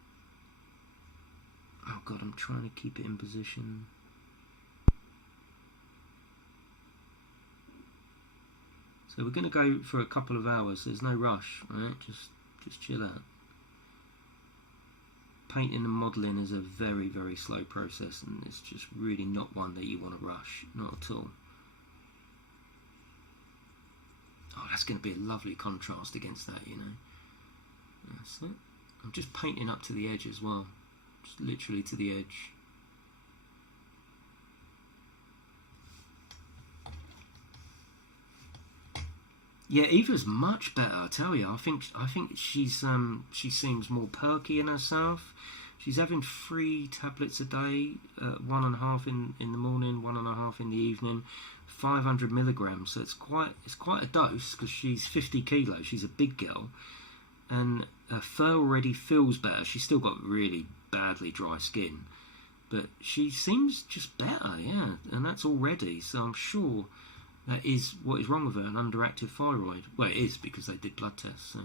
Oh god, I'm trying to keep it in position. So we're going to go for a couple of hours, there's no rush, right? Just chill out. Painting and modelling is a very, very slow process, and it's just really not one that you want to rush, not at all. Oh, that's going to be a lovely contrast against that, you know. That's it. I'm just painting up to the edge as well, just literally to the edge. Yeah, Eva's much better, I tell you. I think she seems more perky in herself. She's having 3 tablets a day, 1.5 in the morning, 1.5 in the evening, 500 milligrams. So it's quite a dose, because she's 50 kilos. She's a big girl, and her fur already feels better. She's still got really badly dry skin, but she seems just better, yeah. And that's already. So I'm sure That is what is wrong with her, an underactive thyroid. Well, it is, because they did blood tests. So.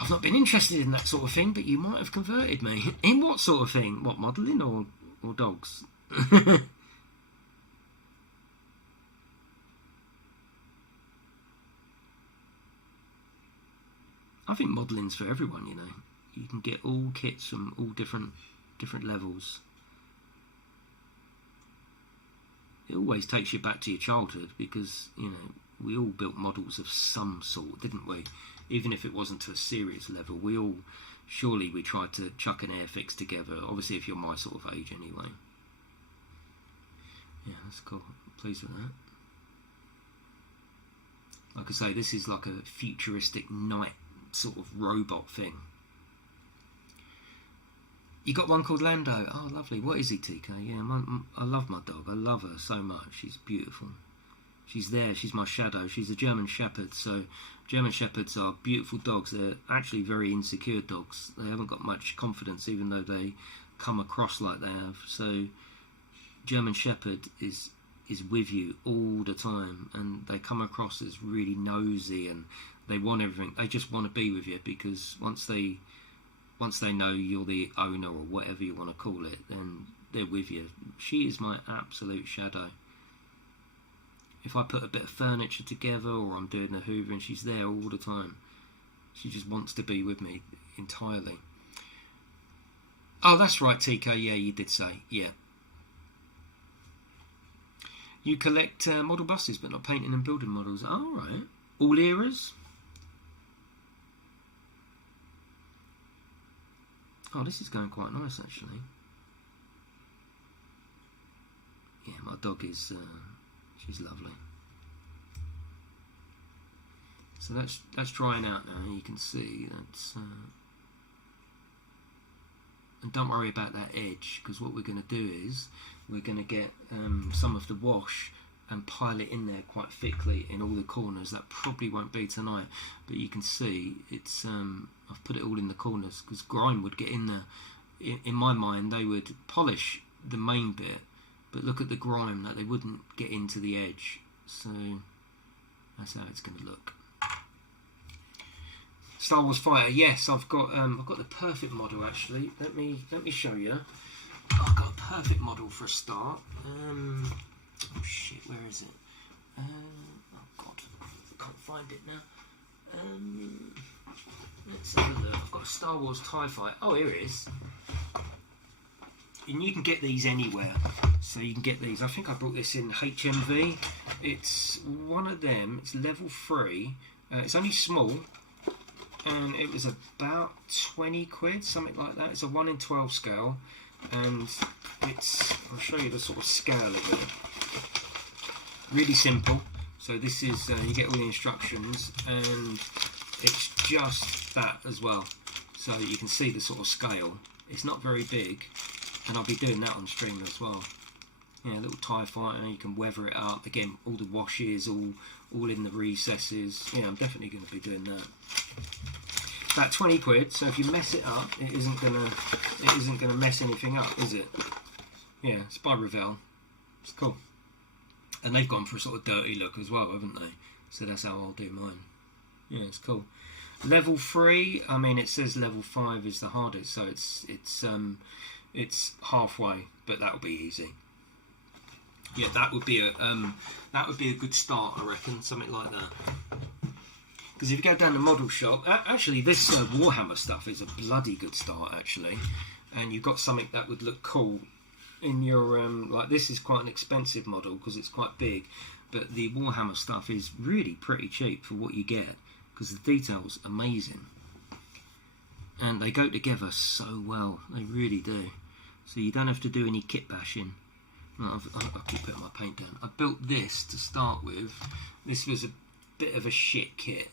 I've not been interested in that sort of thing, but you might have converted me. In what sort of thing? What, modelling or dogs? I think modelling's for everyone, you know. You can get all kits from all different levels. It always takes you back to your childhood, because, you know, we all built models of some sort, didn't we? Even if it wasn't to a serious level, surely we tried to chuck an airfix together. Obviously, if you're my sort of age anyway. Yeah, that's cool. I'm pleased with that. Like I say, this is like a futuristic knight sort of robot thing. You got one called Lando. Oh, lovely. What is he, TK? Yeah, I love my dog. I love her so much. She's beautiful. She's there. She's my shadow. She's a German Shepherd. So German Shepherds are beautiful dogs. They're actually very insecure dogs. They haven't got much confidence, even though they come across like they have. So German Shepherd is with you all the time, and they come across as really nosy, and they want everything. They just want to be with you, because once they know you're the owner, or whatever you want to call it, then they're with you. She is my absolute shadow. If I put a bit of furniture together, or I'm doing the hoovering, she's there all the time. She just wants to be with me entirely. Oh, that's right, TK. Yeah, you did say. Yeah. You collect model buses, but not painting and building models. Oh, right. All eras? Oh, this is going quite nice, actually. Yeah, my dog is... she's lovely. So that's drying out now. You can see that's... and don't worry about that edge, because what we're going to do is we're going to get some of the wash and pile it in there quite thickly in all the corners. That probably won't be tonight, but you can see it's I've put it all in the corners, because grime would get in there. In my mind, they would polish the main bit, but look at the grime, that they wouldn't get into the edge. So that's how it's going to look. Star Wars Fighter, yes, I've got the perfect model, actually. Let me show you. I've got a perfect model for a start. Oh shit, where is it? Oh god, I can't find it now. Let's have a look. I've got a Star Wars TIE Fighter. Oh, here it is. And you can get these anywhere. So you can get these. I think I brought this in HMV. It's one of them. It's level 3. It's only small. And it was about 20 quid, something like that. It's a 1 in 12 scale. And it's... I'll show you the sort of scale of it. Really simple. So this is... you get all the instructions. And it's just that as well. So you can see the sort of scale. It's not very big. And I'll be doing that on stream as well. Yeah, a little TIE Fighter, you can weather it up. Again, all the washes, all in the recesses. Yeah, I'm definitely going to be doing that. About 20 quid, so if you mess it up, it isn't gonna mess anything up, is it? Yeah, it's by Revell. It's cool. And they've gone for a sort of dirty look as well, haven't they? So that's how I'll do mine. Yeah, it's cool. Level 3, I mean, it says level 5 is the hardest, so it's halfway, but that'll be easy. Yeah, that would be a good start, I reckon, something like that. Because if you go down the model shop, actually this Warhammer stuff is a bloody good start, actually. And you've got something that would look cool in your like this is quite an expensive model because it's quite big, but the Warhammer stuff is really pretty cheap for what you get, because the detail's amazing. And they go together so well, they really do. So you don't have to do any kit bashing. I'll keep putting my paint down. I built this to start with. This was a bit of a shit kit.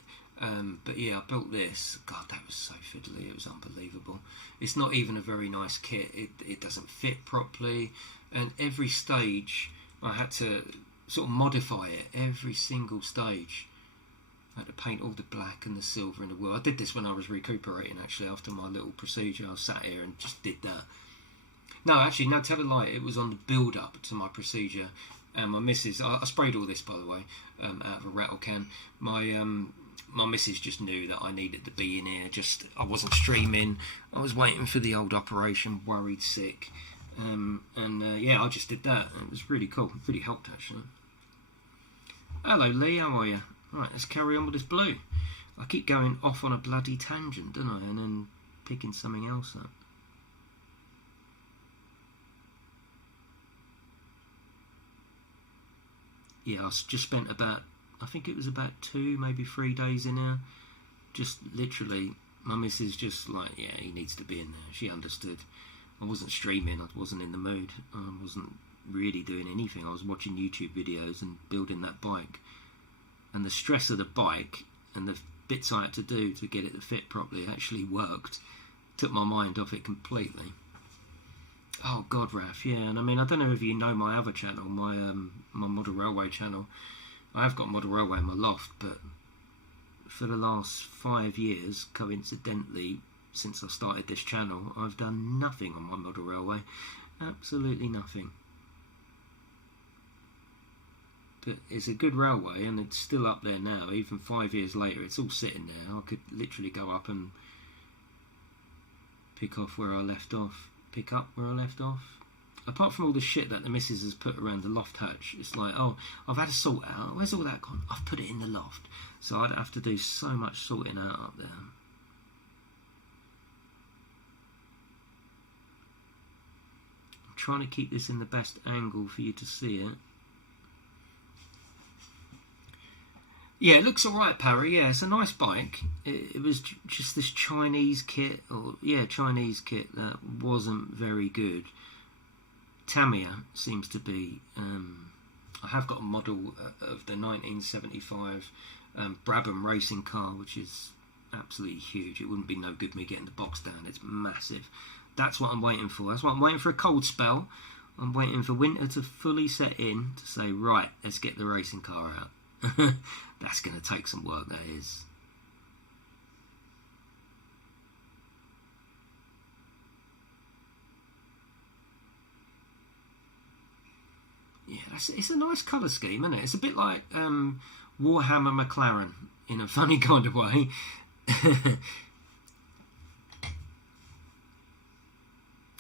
But yeah, I built this. God, that was so fiddly. It was unbelievable. It's not even a very nice kit. It doesn't fit properly. And every stage, I had to sort of modify it. Every single stage. I had to paint all the black and the silver and the wool. I did this when I was recuperating, actually, after my little procedure. I sat here and just did that. No, actually, no, tell a lie. It was on the build-up to my procedure. And my missus, I sprayed all this, by the way, out of a rattle can. My missus just knew that I needed to be in here. I wasn't streaming. I was waiting for the old operation, worried sick. Yeah, I just did that. It was really cool. It really helped, actually. Hello, Lee. How are you? Right, let's carry on with this blue. I keep going off on a bloody tangent, don't I? And then picking something else up. Yeah, I just spent about, I think it was about 2, maybe 3 days in there. Just literally, my missus just like, yeah, he needs to be in there. She understood. I wasn't streaming, I wasn't in the mood. I wasn't really doing anything. I was watching YouTube videos and building that bike. And the stress of the bike and the bits I had to do to get it to fit properly actually worked. Took my mind off it completely. Oh God, Raf, yeah. And I mean, I don't know if you know my other channel, my Model Railway channel. I have got Model Railway in my loft, but for the last 5 years, coincidentally, since I started this channel, I've done nothing on my Model Railway. Absolutely nothing. But it's a good railway, and it's still up there now. Even 5 years later, it's all sitting there. I could literally go up and pick up where I left off. Apart from all the shit that the missus has put around the loft hatch, it's like, oh, I've had a sort out. Where's all that gone? I've put it in the loft. So I'd have to do so much sorting out up there. I'm trying to keep this in the best angle for you to see it. Yeah, it looks alright, Parry. Yeah, it's a nice bike. It was just this Chinese kit, Chinese kit that wasn't very good. Tamiya seems to be. I have got a model of the 1975 Brabham racing car, which is absolutely huge. It wouldn't be no good me getting the box down. It's massive. That's what I'm waiting for. That's what I'm waiting for, a cold spell. I'm waiting for winter to fully set in to say, right, let's get the racing car out. That's going to take some work, that is. Yeah, it's a nice colour scheme, isn't it? It's a bit like Warhammer McLaren in a funny kind of way.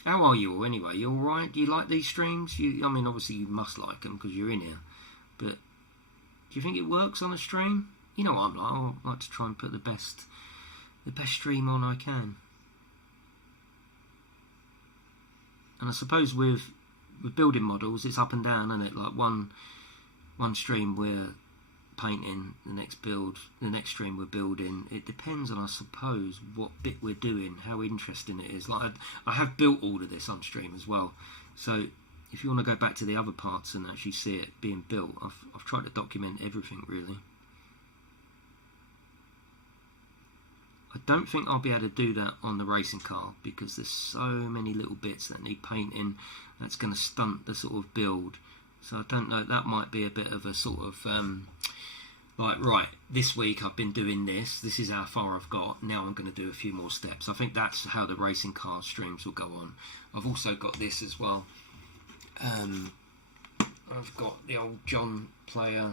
How are you all anyway? You alright? Do you like these streams? I mean, obviously you must like them because you're in here. But do you think it works on a stream? You know what I'm like. I like to try and put the best stream on I can. And I suppose with building models, it's up and down, isn't it? Like one stream we're painting, the next stream we're building. It depends on, I suppose, what bit we're doing, how interesting it is. Like I have built all of this on stream as well. So if you want to go back to the other parts and actually see it being built, I've tried to document everything, really. I don't think I'll be able to do that on the racing car because there's so many little bits that need painting. That's going to stunt the sort of build. So I don't know, that might be a bit of a sort of like, right, this week I've been doing this is how far I've got, now I'm going to do a few more steps. I think that's how the racing car streams will go on. I've also got this as well. I've got the old John Player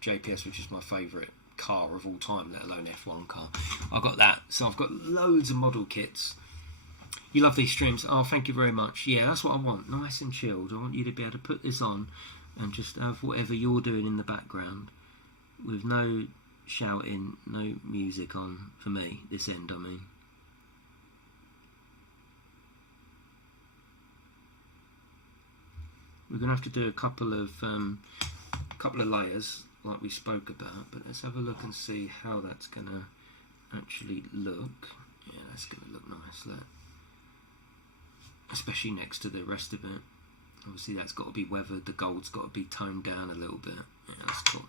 JPS, which is my favourite car of all time, let alone F1 car. I've got that, so I've got loads of model kits. You love these streams? Oh, thank you very much. Yeah, that's what I want, nice and chilled. I want you to be able to put this on and just have whatever you're doing in the background with no shouting, no music on, for me, this end I mean. We're going to have to do a couple of layers like we spoke about, but let's have a look and see how that's going to actually look. Yeah, that's going to look nice, look. Especially next to the rest of it. Obviously that's got to be weathered, the gold's got to be toned down a little bit. Yeah, that's cool.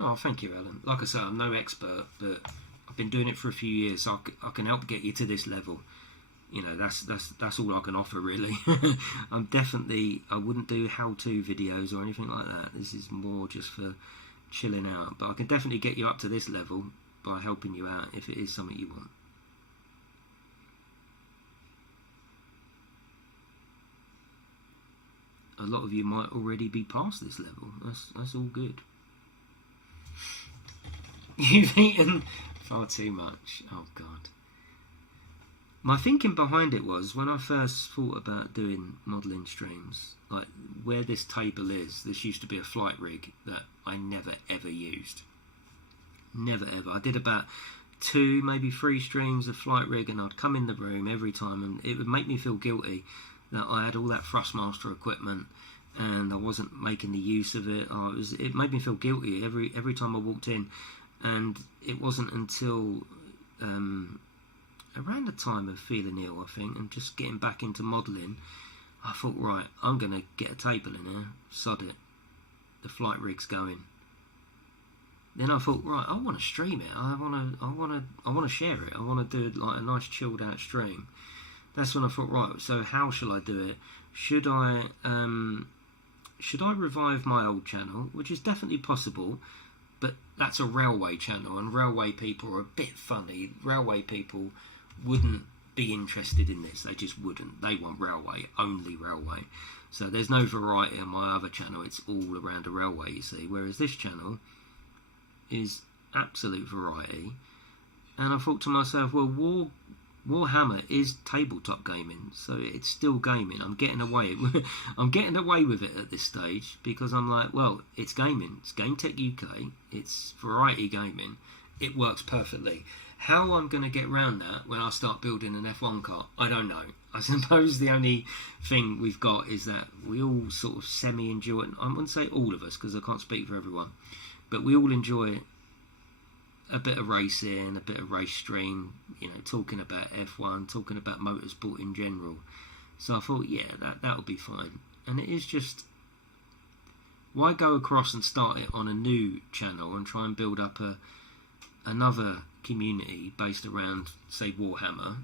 Oh, thank you, Alan. Like I say, I'm no expert, but I've been doing it for a few years, so I can help get you to this level. You know, that's all I can offer, really. I wouldn't do how-to videos or anything like that. This is more just for chilling out. But I can definitely get you up to this level by helping you out if it is something you want. a lot of you might already be past this level. That's all good. You've eaten far too much. Oh God. My thinking behind it was, when I first thought about doing modelling streams, like where this table is, this used to be a flight rig that I never ever used. Never ever. I did about 2, maybe 3 streams of flight rig, and I'd come in the room every time and it would make me feel guilty that I had all that Thrustmaster equipment and I wasn't making the use of it. It made me feel guilty every time I walked in, and it wasn't until around the time of feeling ill, I think, and just getting back into modelling, I thought, right, I'm going to get a table in here, sod it, the flight rig's going. Then I thought, right, I want to stream it. I want to share it. I want to do like a nice chilled out stream. That's when I thought, right, so how shall I do it? Should I revive my old channel, which is definitely possible, but that's a railway channel, and railway people are a bit funny. Railway people wouldn't be interested in this. They just wouldn't. They want railway, only railway. So there's no variety on my other channel. It's all around a railway, you see. Whereas this channel is absolute variety. And I thought to myself, well, Warhammer is tabletop gaming, so it's still gaming. I'm getting away with it at this stage, because I'm like, well, it's gaming. It's GametechUK. It's variety gaming. It works perfectly. How I'm going to get around that when I start building an F1 car, I don't know. I suppose the only thing we've got is that we all sort of semi-enjoy it. I wouldn't say all of us, because I can't speak for everyone, but we all enjoy a bit of racing, a bit of race stream, talking about F1, talking about motorsport in general. So I thought, yeah, that'll be fine. And it is just, why go across and start it on a new channel and try and build up another community based around, say, Warhammer,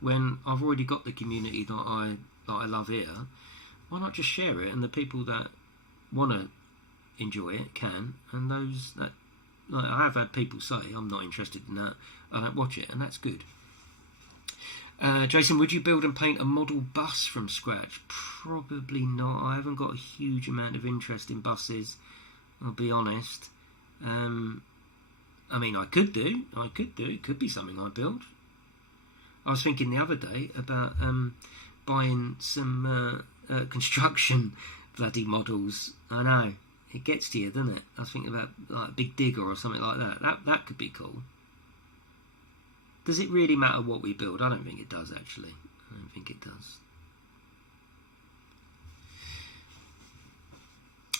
when I've already got the community that I love here? Why not just share it, and the people that want to enjoy it can, and those that, like, I have had people say, I'm not interested in that, I don't watch it, and that's good. Jason, would you build and paint a model bus from scratch? Probably not. I haven't got a huge amount of interest in buses, I'll be honest. I mean, I could do. It could be something I build. I was thinking the other day about buying some construction bloody models. I know, it gets to you, doesn't it? I was thinking about like a big digger or something like that. That could be cool. Does it really matter what we build? I don't think it does, actually. I don't think it does.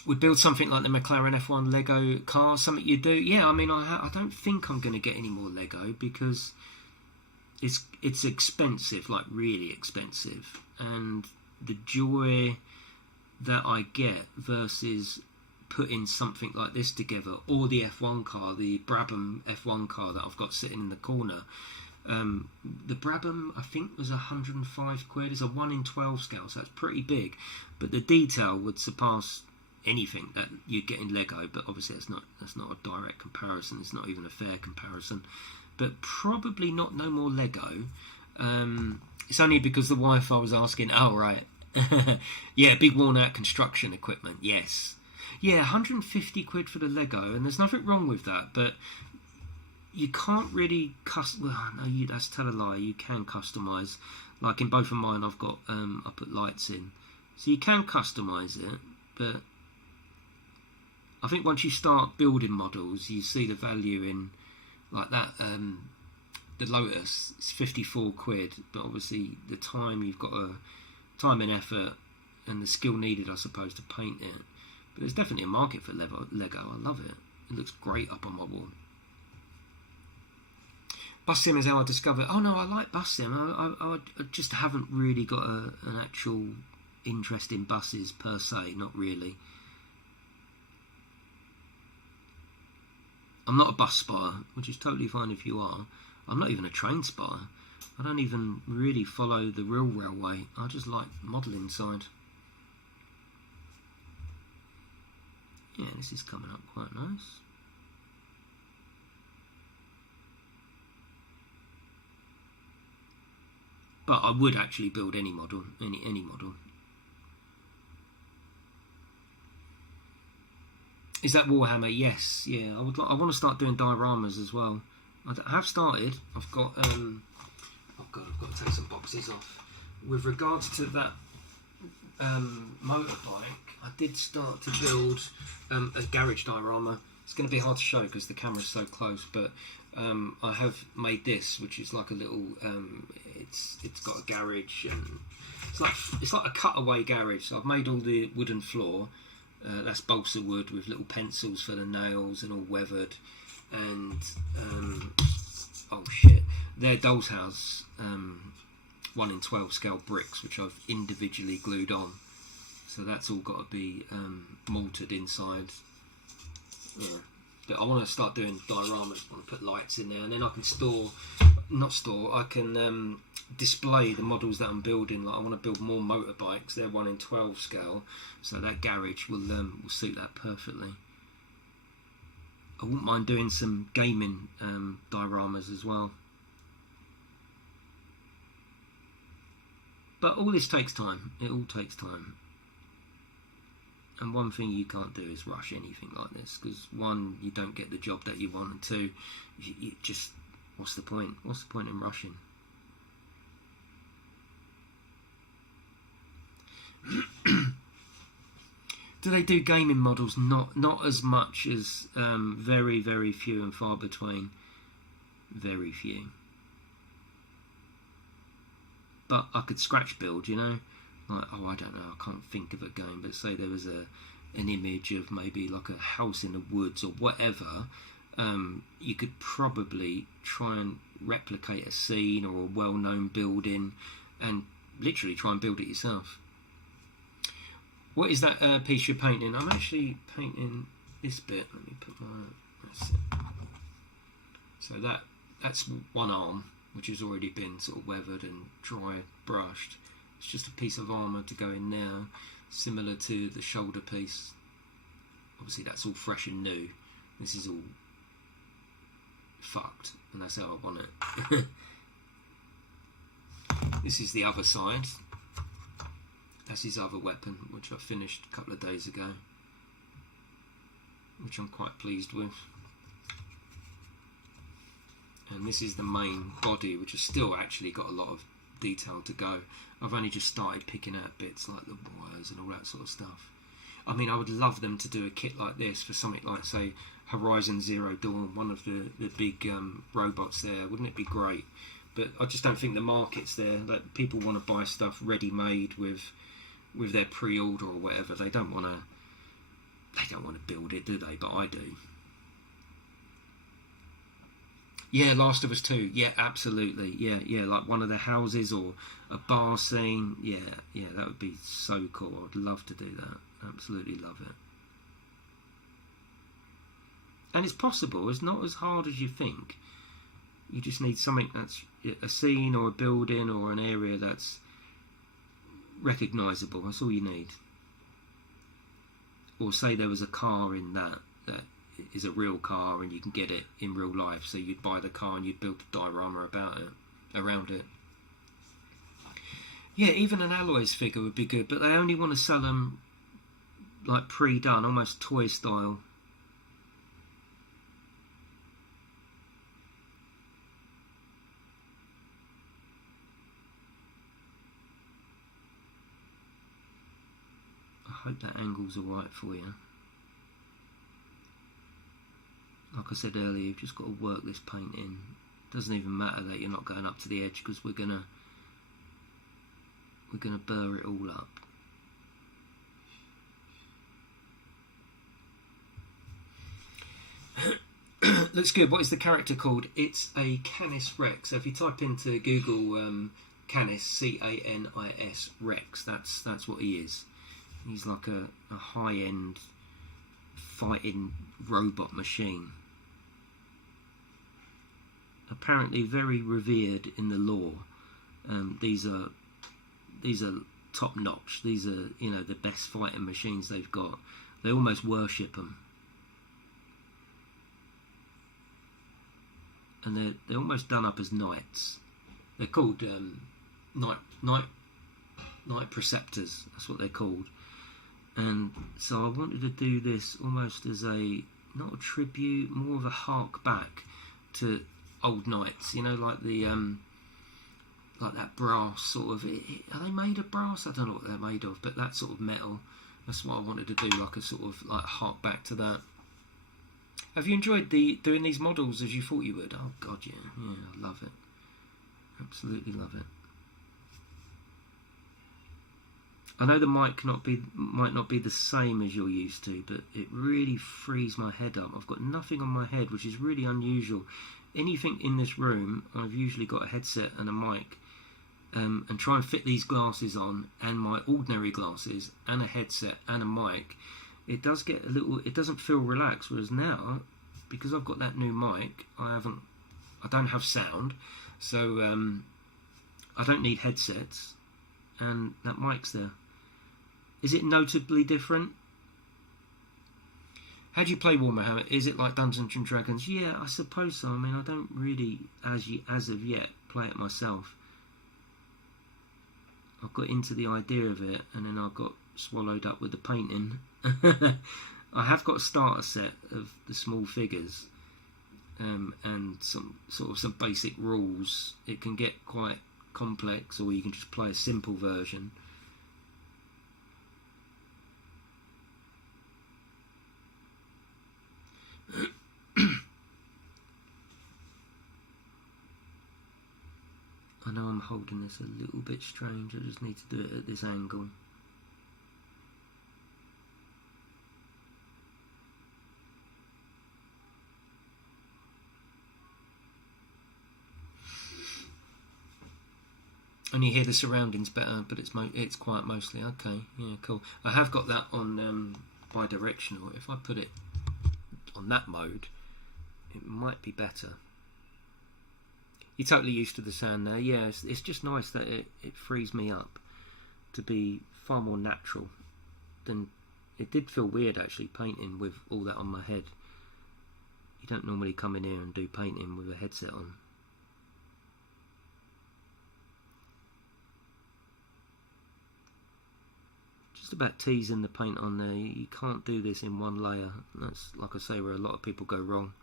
Would build something like the McLaren F1 Lego car, something you do? Yeah, I mean, I don't think I'm going to get any more Lego, because it's expensive, like really expensive, and the joy that I get versus putting something like this together, or the F1 car, the Brabham F1 car that I've got sitting in the corner. The Brabham, I think, was 105 quid. It's a 1 in 12 scale, so it's pretty big, but the detail would surpass anything that you get in Lego. But obviously that's not a direct comparison. It's not even a fair comparison. But probably no more Lego. It's only because the wife, I was asking, oh right, yeah, big worn out construction equipment, yes. Yeah, 150 quid for the Lego, and there's nothing wrong with that, but you can't really that's tell a lie. You can customise. Like in both of mine, I've got I put lights in, so you can customise it. But I think once you start building models, you see the value in, like that. The Lotus, it's 54 quid, but obviously the time you've got time and effort and the skill needed, I suppose, to paint it. But there's definitely a market for Lego. I love it. It looks great up on my wall. Bus sim is how I discovered. Oh no, I like bus sim. I just haven't really got an actual interest in buses per se. Not really. I'm not a bus spotter, which is totally fine if you are. I'm not even a train spotter. I don't even really follow the real railway. I just like modelling side. Yeah, this is coming up quite nice. But I would actually build any model, any model. Is that Warhammer? Yes, yeah. I want to start doing dioramas as well. I have started. I've got. Oh god, I've got to take some boxes off. With regards to that motorbike, I did start to build a garage diorama. It's going to be hard to show because the camera's so close, but I have made this, which is like a little. It's got a garage, and it's like a cutaway garage. So I've made all the wooden floor. That's balsa wood with little pencils for the nails and all weathered, and oh shit, they're doll's house 1 in 12 scale bricks which I've individually glued on, so that's all got to be mortared inside. But I want to start doing dioramas. I want to put lights in there, and then I can I can display the models that I'm building. Like I want to build more motorbikes. They're 1 in 12 scale, so that garage will suit that perfectly. I wouldn't mind doing some gaming dioramas as well. But all this takes time. It all takes time. And one thing you can't do is rush anything like this, because one, you don't get the job that you want, and two, you just, what's the point? What's the point in rushing? Do they do gaming models? Not as much as very, very few and far between. Very few. But I could scratch build, you know, like, oh, I don't know, I can't think of a game, but say there was an image of maybe like a house in the woods or whatever, you could probably try and replicate a scene or a well-known building and literally try and build it yourself. What is that piece you're painting? I'm actually painting this bit. Let me put my... That's it. So that's one arm, which has already been sort of weathered and dry brushed. It's just a piece of armour to go in now, similar to the shoulder piece. Obviously that's all fresh and new. This is all fucked, and that's how I want it. This is the other side. That's his other weapon, which I finished a couple of days ago, which I'm quite pleased with. And this is the main body, which has still actually got a lot of detail to go. I've only just started picking out bits like the wires and all that sort of stuff. I mean, I would love them to do a kit like this for something like, say, Horizon Zero Dawn, one of the big robots there. Wouldn't it be great? But I just don't think the market's there. Like, people want to buy stuff ready-made with their pre-order or whatever. They don't want to build it, do they? But I do. Yeah, Last of Us 2. Yeah, absolutely. Yeah, like one of the houses or a bar scene. Yeah, that would be so cool. I'd love to do that. Absolutely love it. And it's possible. It's not as hard as you think. You just need something that's a scene or a building or an area that's recognisable. That's all you need. Or say there was a car in that is a real car and you can get it in real life, so you'd buy the car and you'd build a diorama around it. Yeah, even an Alloys figure would be good, but they only want to sell them like pre-done, almost toy style. I hope that angle's alright for you. Like I said earlier, you've just got to work this paint in. It doesn't even matter that you're not going up to the edge, because we're gonna burr it all up. Looks good. What is the character called? It's a Canis Rex. So if you type into Google Canis, C-A-N-I-S Rex, that's what he is. He's like a high-end fighting robot machine. Apparently very revered in the lore. These are top notch. These are, you know, the best fighting machines they've got. They almost worship them. And they're almost done up as knights. They're called knight preceptors. That's what they're called. And so I wanted to do this almost as a, not a tribute, more of a hark back to old knights, you know, like the like that brass sort of, are they made of brass? I don't know what they're made of, but that sort of metal. That's what I wanted to do, like a sort of like hark back to that. Have you enjoyed doing these models as you thought you would? Oh god, yeah, I love it, absolutely love it. I know the mic might not be the same as you're used to, but it really frees my head up. I've got nothing on my head, which is really unusual. Anything in this room, I've usually got a headset and a mic, and try and fit these glasses on, and my ordinary glasses, and a headset and a mic. It does get a little. It doesn't feel relaxed. Whereas now, because I've got that new mic, I don't have sound, so I don't need headsets, and that mic's there. Is it notably different? How do you play Warhammer? Is it like Dungeons and Dragons? Yeah, I suppose so. I mean, I don't really, as of yet, play it myself. I got into the idea of it, and then I got swallowed up with the painting. I have got a starter set of the small figures, and some basic rules. It can get quite complex, or you can just play a simple version. I know I'm holding this a little bit strange, I just need to do it at this angle. And you hear the surroundings better, but it's quiet mostly. Okay, yeah, cool. I have got that on bi-directional. If I put it on that mode, it might be better. You're totally used to the sound now. Yeah, it's just nice that it frees me up to be far more natural than... It did feel weird actually painting with all that on my head. You don't normally come in here and do painting with a headset on. Just about teasing the paint on there. You can't do this in one layer. That's, like I say, where a lot of people go wrong.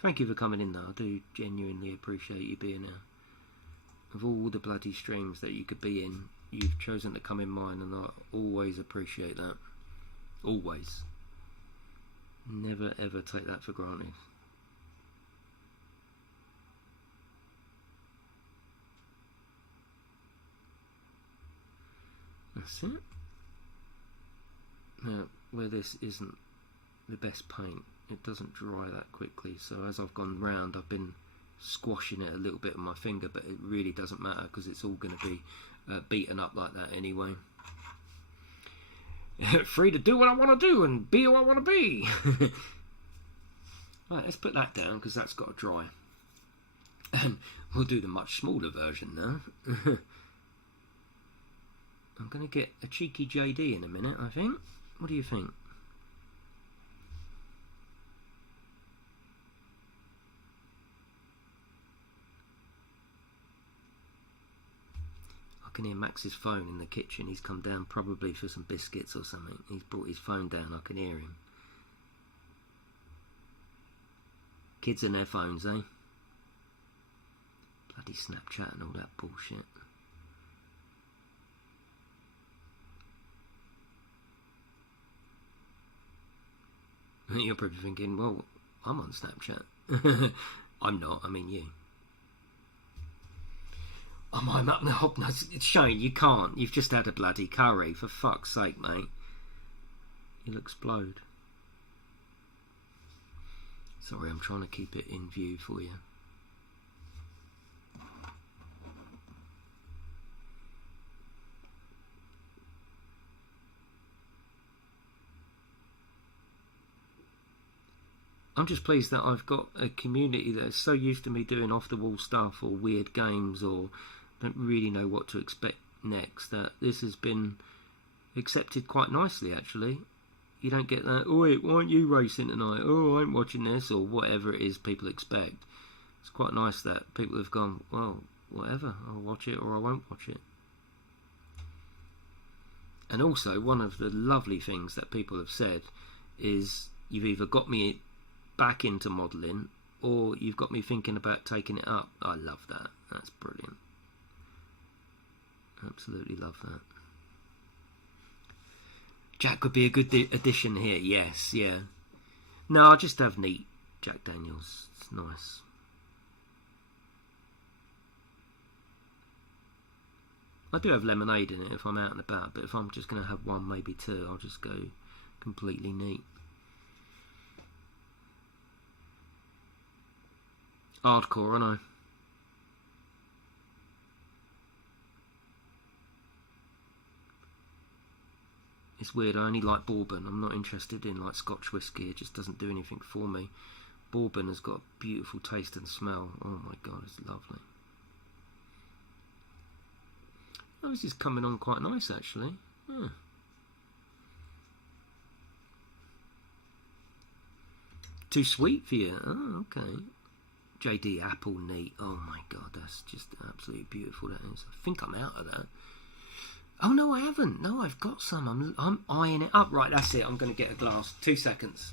Thank you for coming in though, I do genuinely appreciate you being here. Of all the bloody streams that you could be in, you've chosen to come in mine, and I always appreciate that. Always. Never ever take that for granted. That's it. Now, where this isn't the best paint, it doesn't dry that quickly, so as I've gone round I've been squashing it a little bit with my finger, but it really doesn't matter because it's all going to be beaten up like that anyway. Free to do what I want to do and be who I want to be. Right, let's put that down because that's got to dry. We'll do the much smaller version now. I'm going to get a cheeky JD in a minute, I think. What do you think? I can hear Max's phone in the kitchen. He's come down probably for some biscuits or something. He's brought his phone down. I can hear him. Kids and their phones, eh? Bloody Snapchat and all that bullshit. You're probably thinking, well, I'm on Snapchat. I'm not, I mean you. I'm up the hop. No, Shane, you can't. You've just had a bloody curry, for fuck's sake, mate. You'll explode. Sorry, I'm trying to keep it in view for you. I'm just pleased that I've got a community that's so used to me doing off-the-wall stuff or weird games or don't really know what to expect next, that this has been accepted quite nicely actually. You don't get that, oh, wait, why aren't you racing tonight? Oh, I ain't watching this, or whatever it is people expect. It's quite nice that people have gone, well, whatever, I'll watch it or I won't watch it. And also, one of the lovely things that people have said is, you've either got me back into modelling or you've got me thinking about taking it up. I love that. That's brilliant. Absolutely love that. Jack would be a good addition here. Yes, yeah. No, I just have neat Jack Daniels. It's nice. I do have lemonade in it if I'm out and about, but if I'm just going to have one, maybe two, I'll just go completely neat. Hardcore, aren't I? It's weird, I only like bourbon. I'm not interested in like Scotch whiskey. It just doesn't do anything for me. Bourbon has got a beautiful taste and smell. Oh my god, it's lovely. Oh, this is coming on quite nice actually. Yeah. Too sweet for you? Oh, okay. JD Apple neat. Oh my god, that's just absolutely beautiful. That is. I think I'm out of that. Oh no, I haven't. No, I've got some. I'm eyeing it up. Right, that's it. I'm going to get a glass. 2 seconds.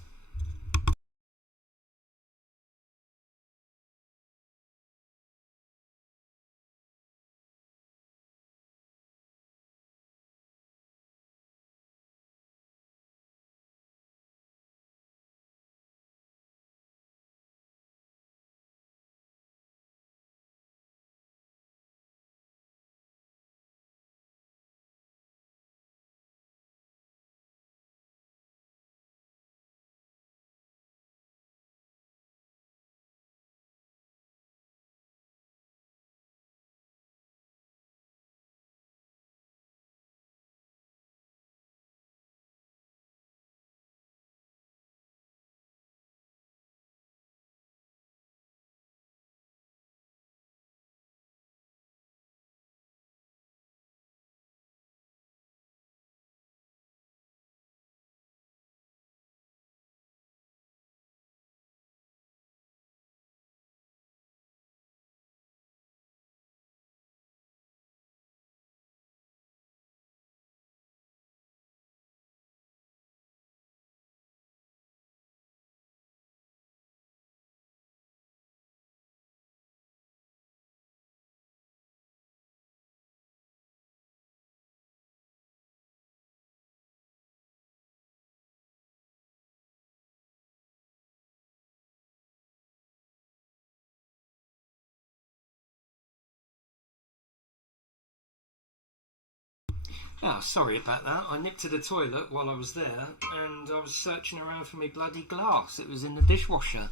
Ah, sorry about that. I nipped to the toilet while I was there and I was searching around for my bloody glass. It was in the dishwasher.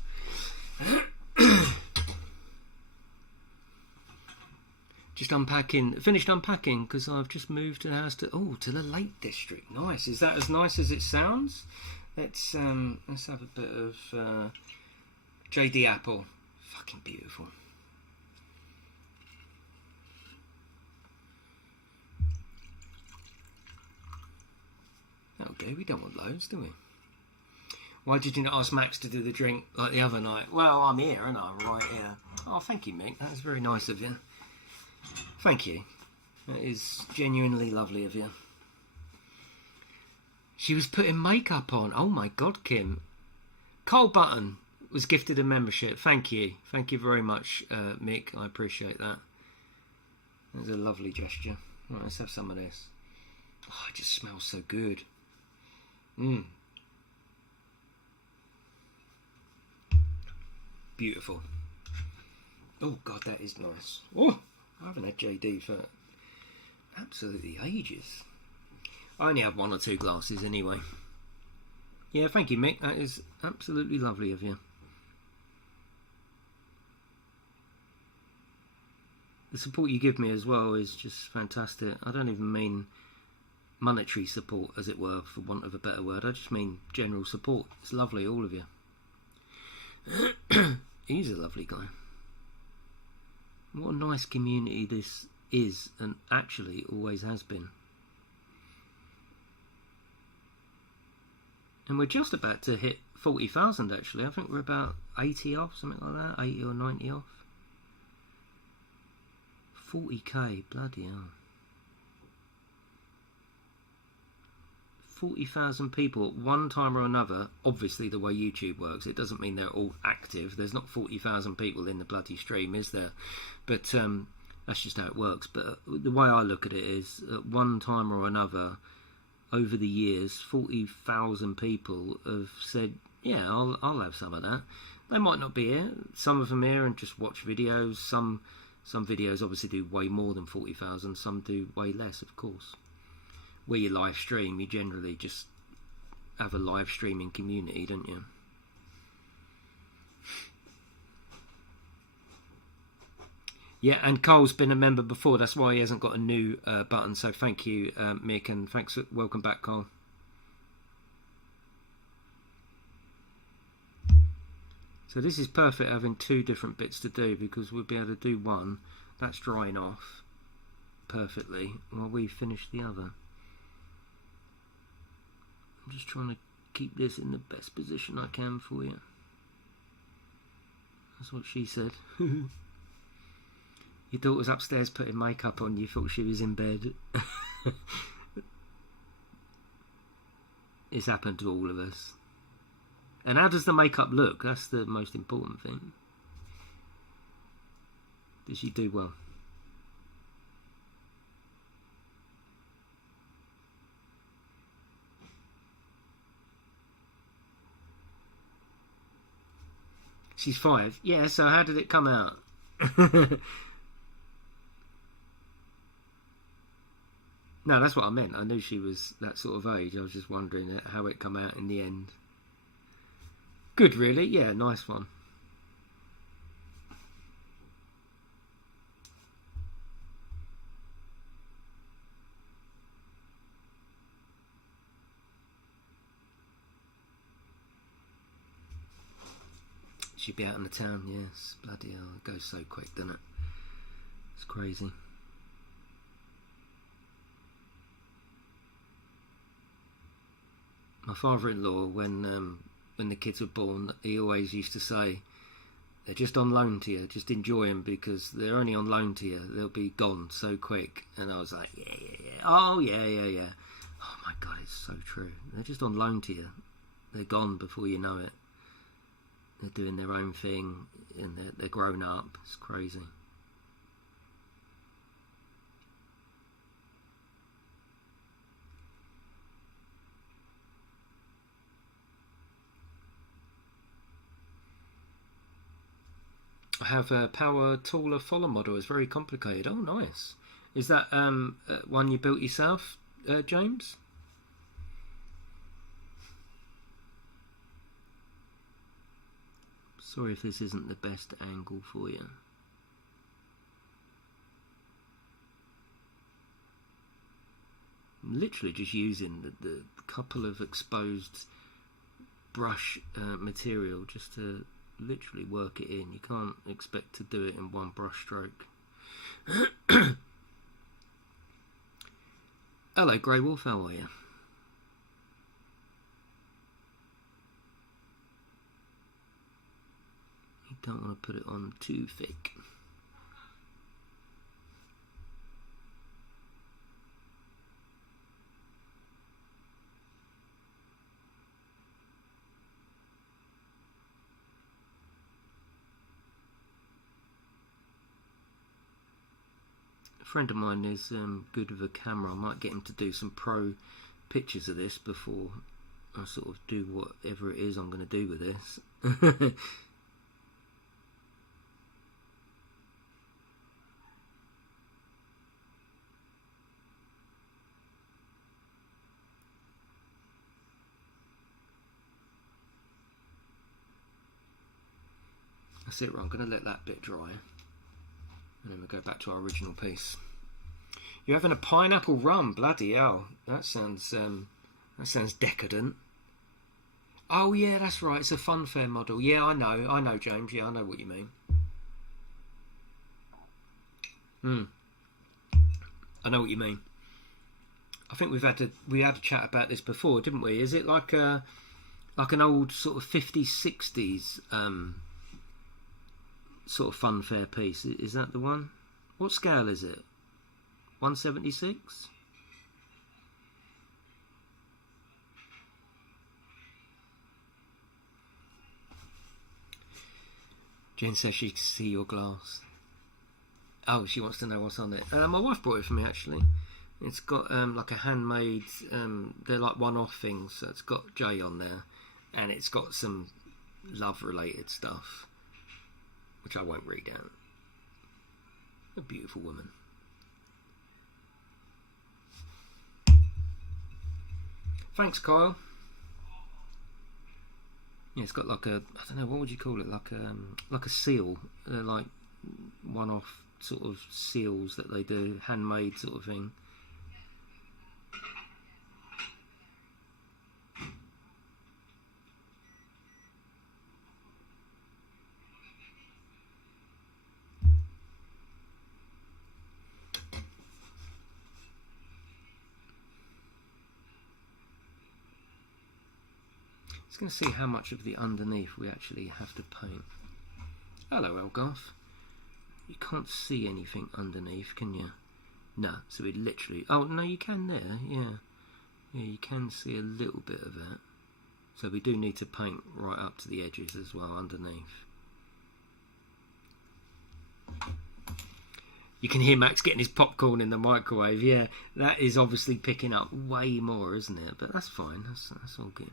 Just unpacking, finished unpacking because I've just moved the house to the Lake District. Nice. Is that as nice as it sounds? Let's have a bit of JD Apple. Fucking beautiful. Okay, we don't want loads, do we? Why did you not ask Max to do the drink like the other night? Well, I'm here, and I'm right here. Oh, thank you, Mick. That's very nice of you. Thank you. That is genuinely lovely of you. She was putting makeup on. Oh my god, Kim. Cole Button was gifted a membership. Thank you. Thank you very much, Mick. I appreciate that. That's a lovely gesture. Right, let's have some of this. Oh, it just smells so good. Beautiful. Oh god, that is nice. Oh, I haven't had JD for absolutely ages. I only have 1 or 2 glasses anyway. Yeah, thank you, Mick. That is absolutely lovely of you. The support you give me as well is just fantastic. I don't even mean monetary support, as it were, for want of a better word. I just mean general support. It's lovely, all of you. He's a lovely guy. What a nice community this is, and actually always has been. And we're just about to hit 40,000 actually. I think we're about 80 off, something like that, 80 or 90 off. 40k, bloody hell. 40,000 people at one time or another. Obviously the way YouTube works, it doesn't mean they're all active. There's not 40,000 people in the bloody stream, is there? But that's just how it works. But the way I look at it is, at one time or another over the years, 40,000 people have said, yeah, I'll have some of that. They might not be here. Some of them here and just watch videos. Some videos obviously do way more than 40,000. Some do way less, of course. Where you live stream, you generally just have a live streaming community, don't you? Yeah, and Carl's been a member before. That's why he hasn't got a new button. So thank you, Mick, and thanks. Welcome back, Carl. So this is perfect having two different bits to do, because we'll be able to do one. That's drying off perfectly while we finish the other. I'm just trying to keep this in the best position I can for you. That's what she said. Your daughter's upstairs putting makeup on. You thought she was in bed. It's happened to all of us. And how does the makeup look? That's the most important thing. Did she do well? She's 5. Yeah, so how did it come out? No, that's what I meant. I knew she was that sort of age. I was just wondering how it come out in the end. Good, really? Yeah, nice one. She'd be out in the town, yes. Bloody hell, it goes so quick, doesn't it? It's crazy. My father-in-law, when the kids were born, he always used to say, they're just on loan to you, just enjoy them, because they're only on loan to you, they'll be gone so quick. And I was like, yeah. Oh my God, it's so true. They're just on loan to you. They're gone before you know it. They're doing their own thing, and they're grown up. It's crazy. I have a power taller follow model. It's very complicated. Oh, nice. Is that one you built yourself, James? Sorry if this isn't the best angle for you. I'm literally just using the couple of exposed brush material just to literally work it in. You can't expect to do it in one brush stroke. Hello, Grey Wolf, how are you? You don't want to put it on too thick. A friend of mine is good with a camera. I might get him to do some pro pictures of this before I sort of do whatever it is I'm going to do with this. That's it, right? I'm going to let that bit dry, and then we'll go back to our original piece. You're having a pineapple rum, bloody hell! That sounds decadent. Oh yeah, that's right. It's a funfair model. Yeah, I know, James. Yeah, I know what you mean. I know what you mean. I think we had a chat about this before, didn't we? Is it like a like an old sort of 50s, 60s sort of funfair piece. Is that the one? What scale is it? 176? Jen says she can see your glass. Oh, she wants to know what's on it. My wife brought it for me, actually. It's got like a handmade, they're like one-off things, so it's got J on there, and it's got some love-related stuff, which I won't read out. A beautiful woman. Thanks, Kyle. Yeah, it's got like a, I don't know, what would you call it? Like a seal, like one-off sort of seals that they do, handmade sort of thing. Just going to see how much of the underneath we actually have to paint. Hello, Elgarth. You can't see anything underneath, can you? No, so we literally... Oh, no, you can there, yeah. Yeah, you can see a little bit of it. So we do need to paint right up to the edges as well, underneath. You can hear Max getting his popcorn in the microwave, yeah. That is obviously picking up way more, isn't it? But that's fine, that's all good.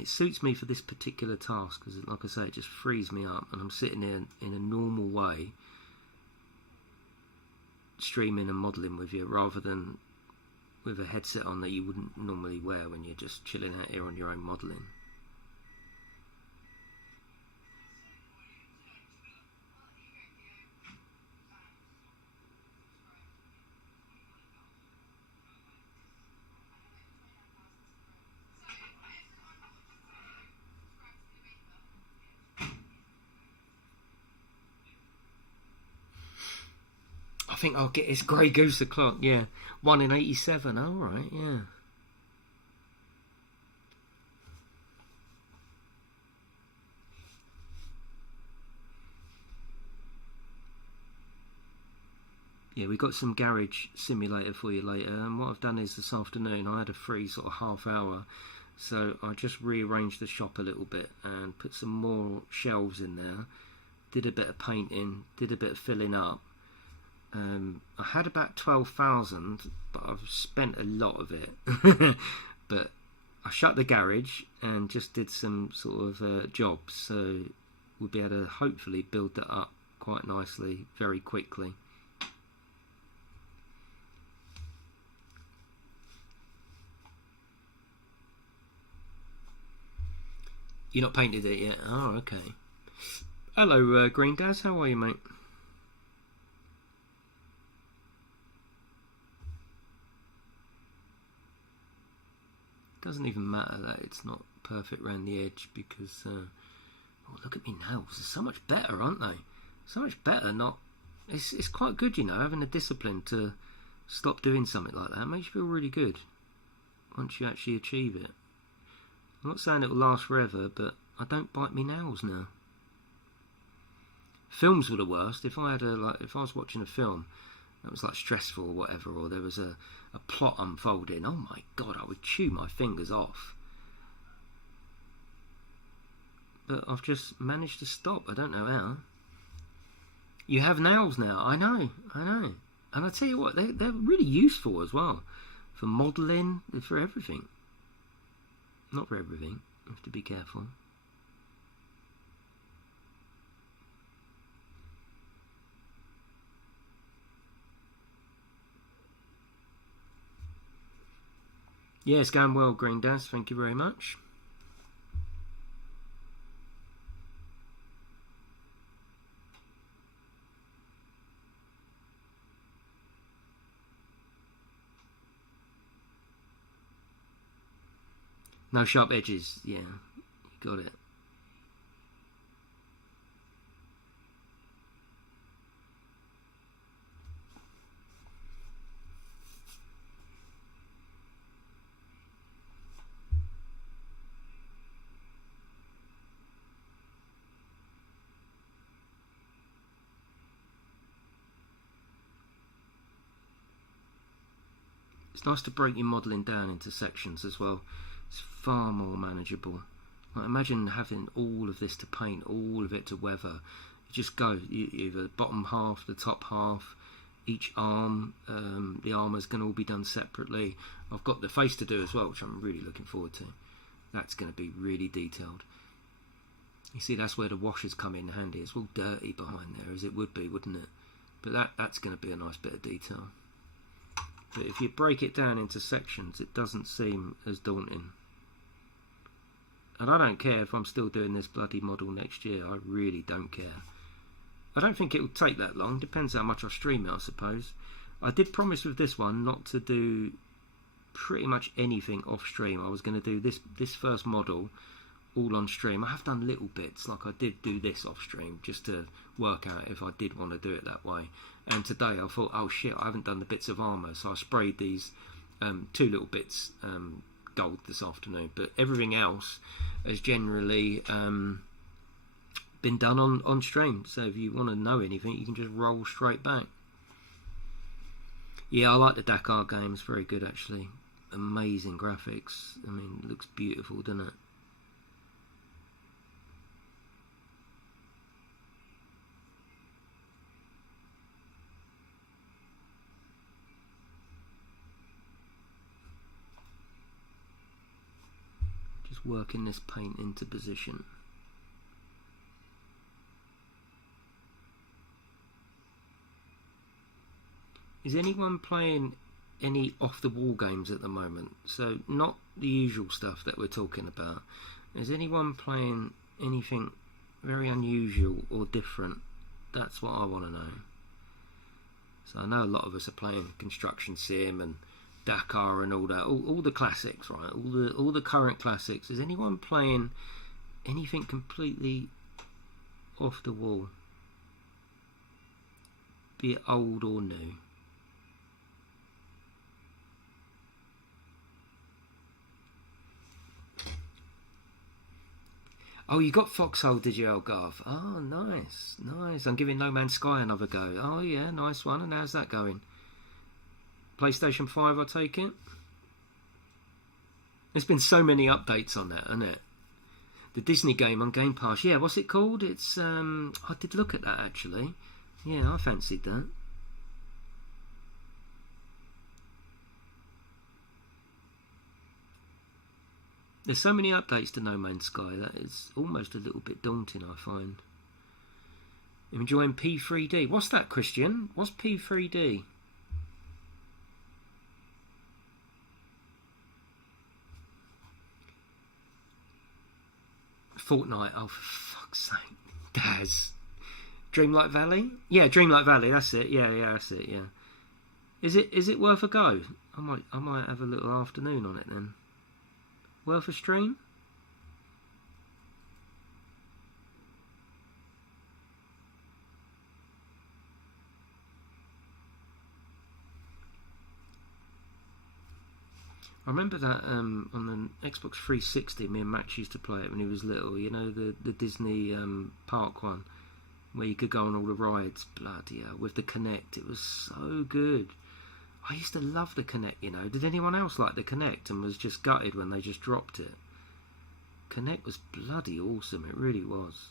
It suits me for this particular task because, like I say, it just frees me up and I'm sitting there in a normal way streaming and modelling with you rather than with a headset on that you wouldn't normally wear when you're just chilling out here on your own modelling. I think I'll get this Grey Goose o'clock, yeah. 1 in 87, alright, yeah. Yeah, we got some garage simulator for you later, and what I've done is this afternoon I had a free sort of half hour, so I just rearranged the shop a little bit and put some more shelves in there, did a bit of painting, did a bit of filling up. I had about 12,000, but I've spent a lot of it. But I shut the garage and just did some sort of jobs, so we'll be able to hopefully build that up quite nicely very quickly. You're not painted it yet? Oh, okay. Hello, Green Daz, how are you, mate? Doesn't even matter that it's not perfect around the edge because oh, look at me nails, they're so much better, aren't they? So much better. Not it's quite good, you know, having the discipline to stop doing something like that. It makes you feel really good once you actually achieve it. I'm not saying it'll last forever, but I don't bite me nails now. Films were the worst. If I was watching a film that was like stressful or whatever, or there was a plot unfolding, oh my god, I would chew my fingers off. But I've just managed to stop. I don't know how. You have nails now. I know. And I tell you what, they're really useful as well. For modelling, for everything. Not for everything. You have to be careful. Yeah, it's going well, Green Daz. Thank you very much. No sharp edges. Yeah, you got it. It's nice to break your modelling down into sections as well. It's far more manageable. Like, imagine having all of this to paint, all of it to weather. You just go, either the bottom half, the top half, each arm. The armour's going to all be done separately. I've got the face to do as well, which I'm really looking forward to. That's going to be really detailed. You see, that's where the washers come in handy. It's all dirty behind there, as it would be, wouldn't it? But that's going to be a nice bit of detail. But if you break it down into sections, it doesn't seem as daunting. And I don't care if I'm still doing this bloody model next year. I really don't care. I don't think it will take that long. Depends how much I stream it, I suppose. I did promise with this one not to do pretty much anything off stream. I was going to do this first model all on stream. I have done little bits, like I did do this off stream, just to work out if I did want to do it that way. And today I thought, oh shit, I haven't done the bits of armour, so I sprayed these 2 little bits gold this afternoon. But everything else has generally been done on stream, so if you want to know anything, you can just roll straight back. Yeah, I like the Dakar games, very good actually. Amazing graphics. I mean, it looks beautiful, doesn't it? Just working this paint into position. Is anyone playing any off-the-wall games at the moment? So not the usual stuff that we're talking about. Is anyone playing anything very unusual or different? That's what I want to know. So I know a lot of us are playing Construction Sim and Dakar and all that, all the classics, right? All the current classics. Is anyone playing anything completely off the wall? Be it old or new? Oh, you got Foxhole, did you, Elgarth? Oh, nice, nice. I'm giving No Man's Sky another go. Oh, yeah, nice one. And how's that going? PlayStation 5, I take it? There's been so many updates on that, hasn't it? The Disney game on Game Pass. Yeah, what's it called? It's, I did look at that, actually. Yeah, I fancied that. There's so many updates to No Man's Sky that it's almost a little bit daunting, I find. I'm enjoying P3D. What's that, Christian? What's P3D? Fortnite. Oh, for fuck's sake. Daz. Dreamlight Valley? Yeah, Dreamlight Valley, that's it. Yeah, that's it, yeah. Is it worth a go? I might have a little afternoon on it then. Worth a stream? I remember that on the Xbox 360, me and Max used to play it when he was little. You know, the Disney park one, where you could go on all the rides. Bloody hell, with the Kinect, it was so good. I used to love the Kinect, you know. Did anyone else like the Kinect and was just gutted when they just dropped it? Kinect was bloody awesome, it really was.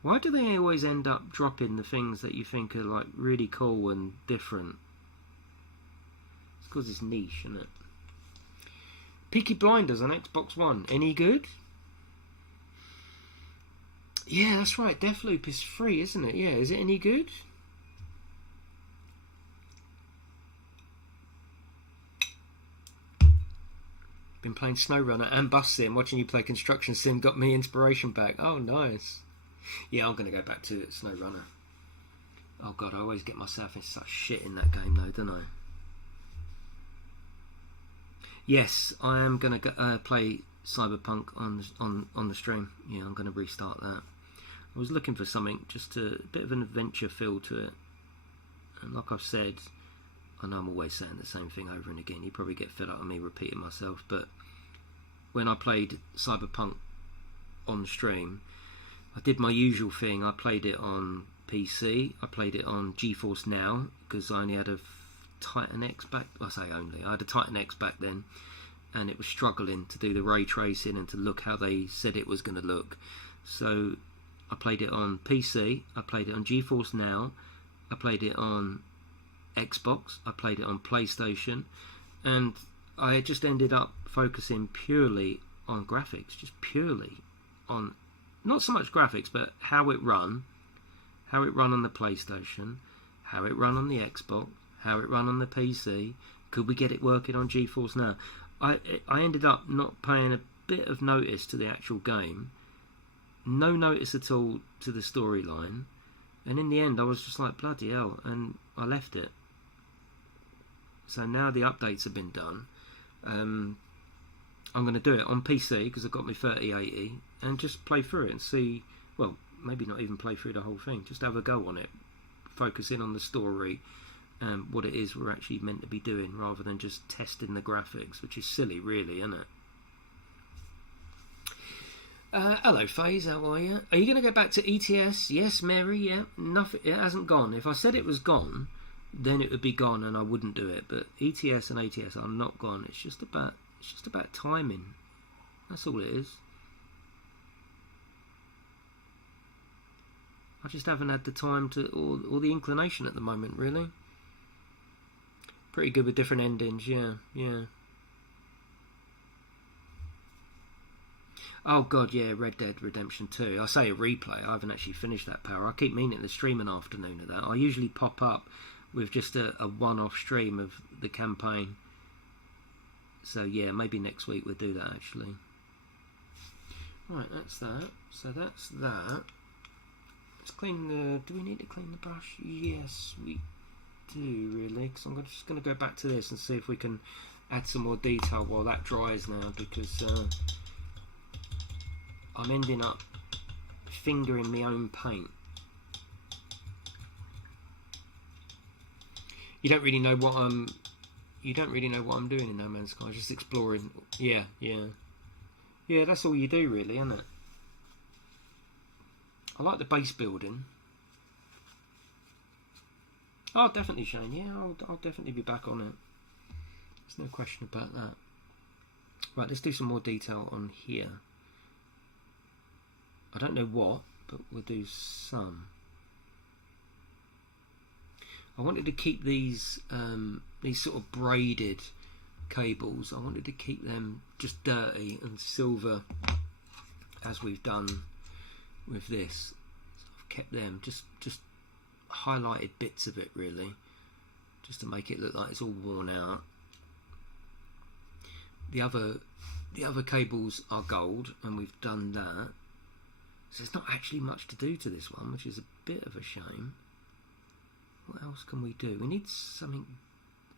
Why do they always end up dropping the things that you think are like really cool and different? It's because it's niche, isn't it? Peaky Blinders on Xbox One, any good? Yeah, that's right, Deathloop is free, isn't it? Yeah, is it any good? Been playing SnowRunner and Bus Sim. Watching you play Construction Sim got me inspiration back. Oh, nice. Yeah, I'm going to go back to SnowRunner. Oh, God, I always get myself into such shit in that game, though, don't I? Yes, I am going to play Cyberpunk on the stream. Yeah, I'm going to restart that. I was looking for something, just a bit of an adventure feel to it. And like I've said, I know I'm always saying the same thing over and again. You probably get fed up of me repeating myself, but when I played Cyberpunk on stream, I did my usual thing. I played it on PC. I played it on GeForce Now because I only had a Titan X back. I say only. I had a Titan X back then, and it was struggling to do the ray tracing and to look how they said it was going to look. So I played it on PC. I played it on GeForce Now. I played it on Xbox. I played it on PlayStation, and I just ended up focusing purely on graphics, just purely on, not so much graphics, but how it run on the PlayStation, how it run on the Xbox, how it run on the PC. Could we get it working on GeForce Now? I ended up not paying a bit of notice to the actual game, no notice at all to the storyline, and in the end I was just like, bloody hell, and I left it. So now the updates have been done. I'm going to do it on PC because I've got my 3080 and just play through it and see, well, maybe not even play through the whole thing, just have a go on it, focus in on the story and what it is we're actually meant to be doing rather than just testing the graphics, which is silly really, isn't it? Hello FaZe, how are you? Are you going to go back to ETS? Yes, Mary, yeah. Nothing, it hasn't gone. If I said it was gone, then it would be gone and I wouldn't do it, but ETS and ATS are not gone. It's just about timing. That's all it is. I just haven't had the time to, or the inclination at the moment, really. Pretty good with different endings, yeah. Oh god, yeah, Red Dead Redemption 2. I say a replay, I haven't actually finished that, Power. I keep meaning to stream an afternoon of that. I usually pop up with just a one-off stream of the campaign. So yeah, maybe next week we'll do that actually. Right, that's that. So that's that. Let's clean the... Do we need to clean the brush? Yes, we do really. Because I'm just going to go back to this and see if we can add some more detail while that dries now. Because I'm ending up fingering my own paint. You don't really know what I'm doing in No Man's Sky. Just exploring. Yeah. That's all you do, really, isn't it? I like the base building. Oh, definitely, Shane. Yeah, I'll definitely be back on it. There's no question about that. Right, let's do some more detail on here. I don't know what, but we'll do some. I wanted to keep these sort of braided cables. I wanted to keep them just dirty and silver, as we've done with this. So I've kept them, just highlighted bits of it really, just to make it look like it's all worn out. The other cables are gold, and we've done that. So there's not actually much to do to this one, which is a bit of a shame. What else can we do? We need something...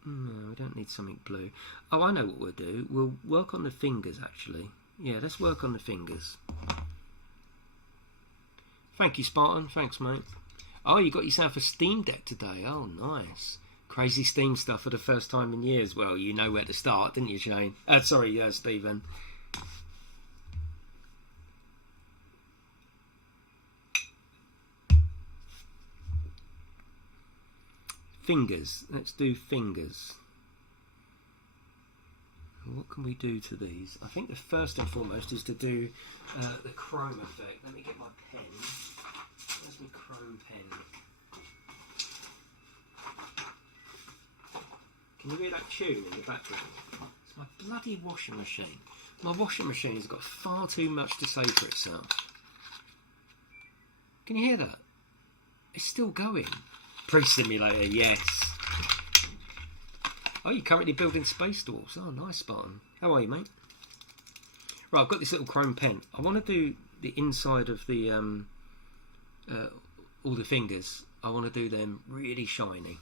No, we don't need something blue. Oh, I know what we'll do. We'll work on the fingers, actually. Yeah, let's work on the fingers. Thank you, Spartan. Thanks, mate. Oh, you got yourself a Steam Deck today. Oh, nice. Crazy Steam stuff for the first time in years. Well, you know where to start, didn't you, Shane? Sorry, Stephen. Fingers. Let's do fingers. What can we do to these? I think the first and foremost is to do the chrome effect. Let me get my pen. Where's my chrome pen? Can you hear that tune in the background? It's my bloody washing machine. My washing machine has got far too much to say for itself. Can you hear that? It's still going. Pre-simulator, yes. Oh, you're currently building space dwarfs. Oh, nice, Spartan. How are you, mate? Right, I've got this little chrome pen. I want to do the inside of the all the fingers. I want to do them really shiny.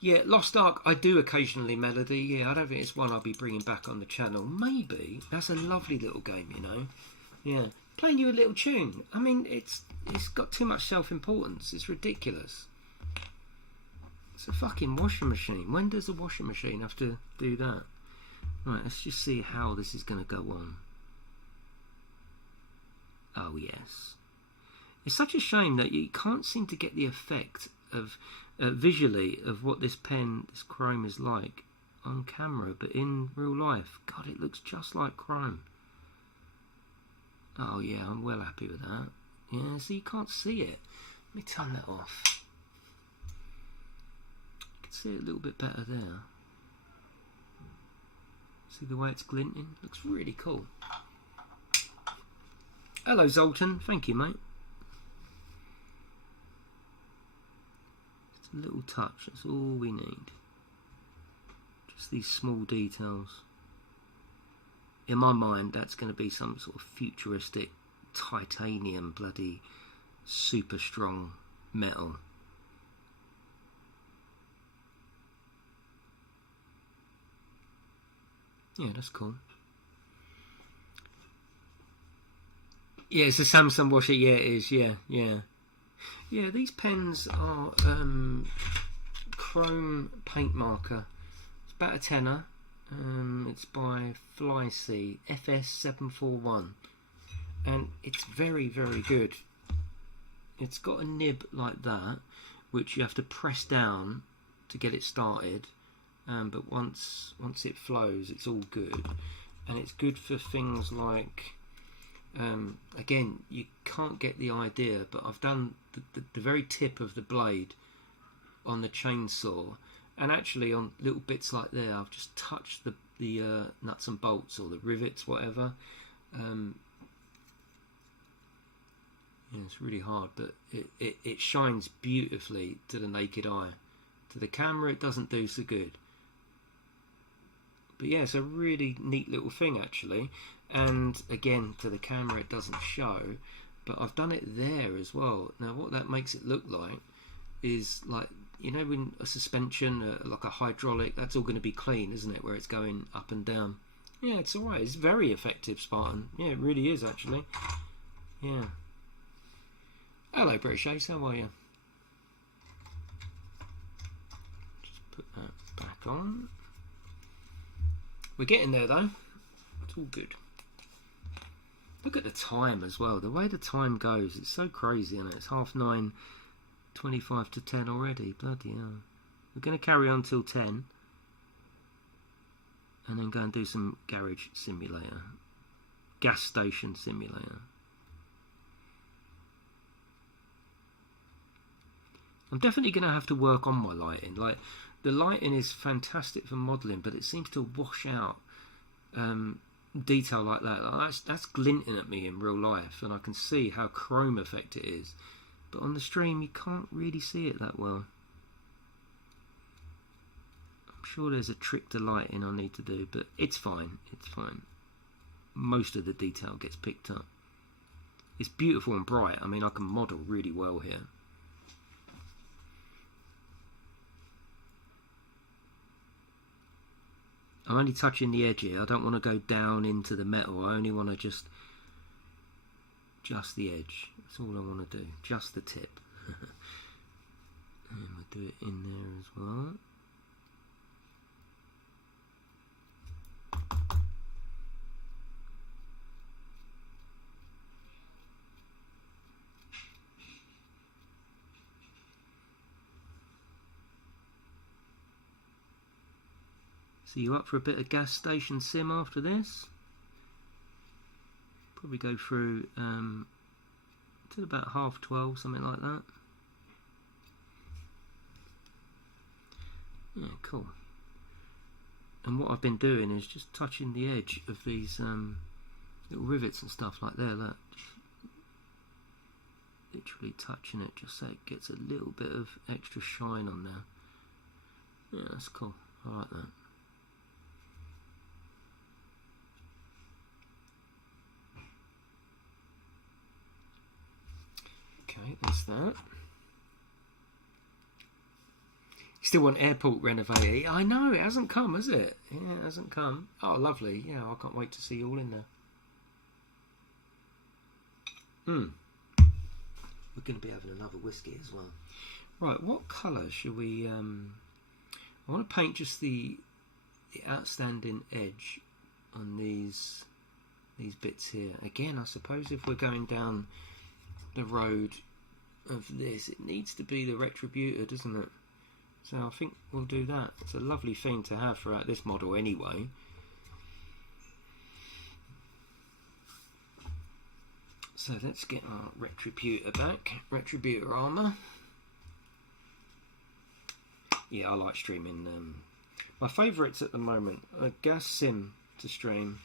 Yeah, Lost Ark, I do occasionally, Melody. Yeah, I don't think it's one I'll be bringing back on the channel. Maybe. That's a lovely little game, you know. Yeah. Playing you a little tune. I mean, it's got too much self-importance. It's ridiculous. It's a fucking washing machine. When does a washing machine have to do that? Right, let's just see how this is going to go on. Oh, yes. It's such a shame that you can't seem to get the effect of visually of what this chrome is like on camera, but in real life, God, it looks just like chrome. Oh yeah, I'm well happy with that. Yeah, so you can't see it. Let me turn that off. You can see it a little bit better there. See the way it's glinting? Looks really cool. Hello Zoltan, thank you mate. Just a little touch, that's all we need. Just these small details. In my mind, that's going to be some sort of futuristic titanium bloody super strong metal. Yeah, that's cool. Yeah, it's a Samsung washer. Yeah, it is. Yeah. Yeah, these pens are chrome paint marker. It's about a tenner. It's by Flyc FS741, and it's very, very good. It's got a nib like that, which you have to press down to get it started. But once it flows, it's all good, and it's good for things like. Again, you can't get the idea, but I've done the very tip of the blade on the chainsaw, and actually on little bits like there, I've just touched the nuts and bolts or the rivets, whatever. Yeah, it's really hard, but it shines beautifully to the naked eye. To the camera, it doesn't do so good. But yeah, it's a really neat little thing actually. And again, to the camera it doesn't show, but I've done it there as well. Now what that makes it look like is like, you know, when a suspension, like a hydraulic, that's all going to be clean, isn't it, where it's going up and down. Yeah, it's alright. It's very effective, Spartan. Yeah, it really is actually. Yeah. Hello British Ace, how are you? Just put that back on. We're getting there though. It's all good. Look at the time as well. The way the time goes, it's so crazy, isn't it? It's 9:30, 25 to 10 already. Bloody hell. We're going to carry on till 10. And then go and do some garage simulator. Gas station simulator. I'm definitely going to have to work on my lighting. Like, the lighting is fantastic for modelling, but it seems to wash out detail like that. That's glinting at me in real life, and I can see how chrome effect it is. But on the stream, you can't really see it that well. I'm sure there's a trick to lighting I need to do, but it's fine. It's fine. Most of the detail gets picked up. It's beautiful and bright. I mean, I can model really well here. I'm only touching the edge here. I don't want to go down into the metal. I only want to just the edge. That's all I want to do. Just the tip. And we'll do it in there as well. So you up for a bit of gas station sim after this? Probably go through till about 12:30, something like that. Yeah, cool. And what I've been doing is just touching the edge of these little rivets and stuff like there. Look, literally touching it just so it gets a little bit of extra shine on there. Yeah, that's cool. I like that. Okay, that's that. You still want airport renovating? I know, it hasn't come, has it? Yeah, it hasn't come. Oh, lovely. Yeah, I can't wait to see you all in there. We're going to be having another whiskey as well. Right, what colour should we... I want to paint just the outstanding edge on these bits here. Again, I suppose if we're going down the road of this, it needs to be the Retributor, doesn't it? So I think we'll do that. It's a lovely theme to have throughout this model anyway. So let's get our Retributor back. Retributor armor. Yeah, I like streaming. My favourites at the moment are Gas Sim to stream,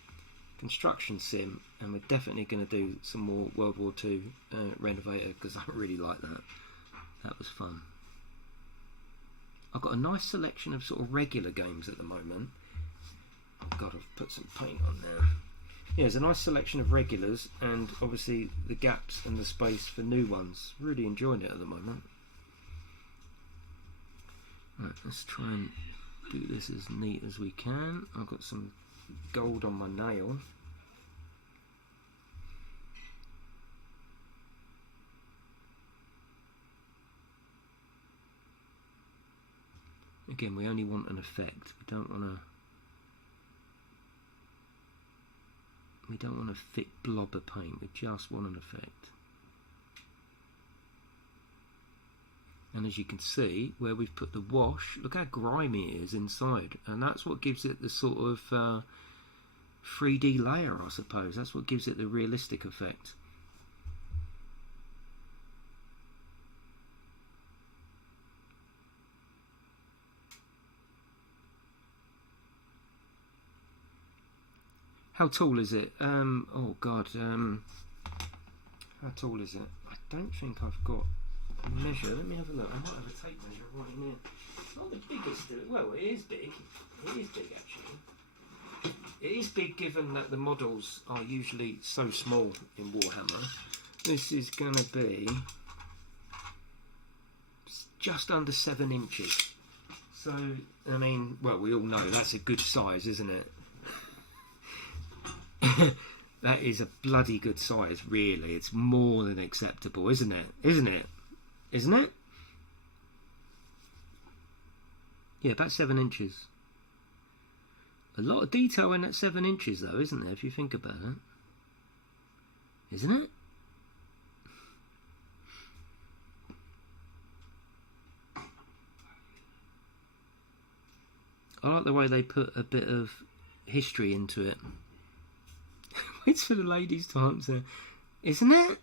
Construction Sim, and we're definitely going to do some more World War II Renovator because I really like that. That was fun. I've got a nice selection of sort of regular games at the moment. Oh God, I've put some paint on there. Yeah, there's a nice selection of regulars and obviously the gaps and the space for new ones. Really enjoying it at the moment. Right, let's try and do this as neat as we can. I've got some gold on my nail. Again, we only want an effect. We don't want a thick blob of paint. We just want an effect. And as you can see, where we've put the wash, look how grimy it is inside, and that's what gives it the sort of 3D layer, I suppose. That's what gives it the realistic effect. How tall is it? Oh God, how tall is it? I don't think I've got a measure. Let me have a look. I might have a tape measure right in here. It's not the biggest. Well, it is big. It is big actually. It is big given that the models are usually so small in Warhammer. This is going to be just under 7 inches. So, I mean, well, we all know that's a good size, isn't it? That is a bloody good size, really. It's more than acceptable, isn't it? Isn't it? Isn't it? Yeah, about 7 inches. A lot of detail in that 7 inches, though, isn't there, if you think about it? Isn't it? I like the way they put a bit of history into it. Waits for the ladies to answer. Isn't it?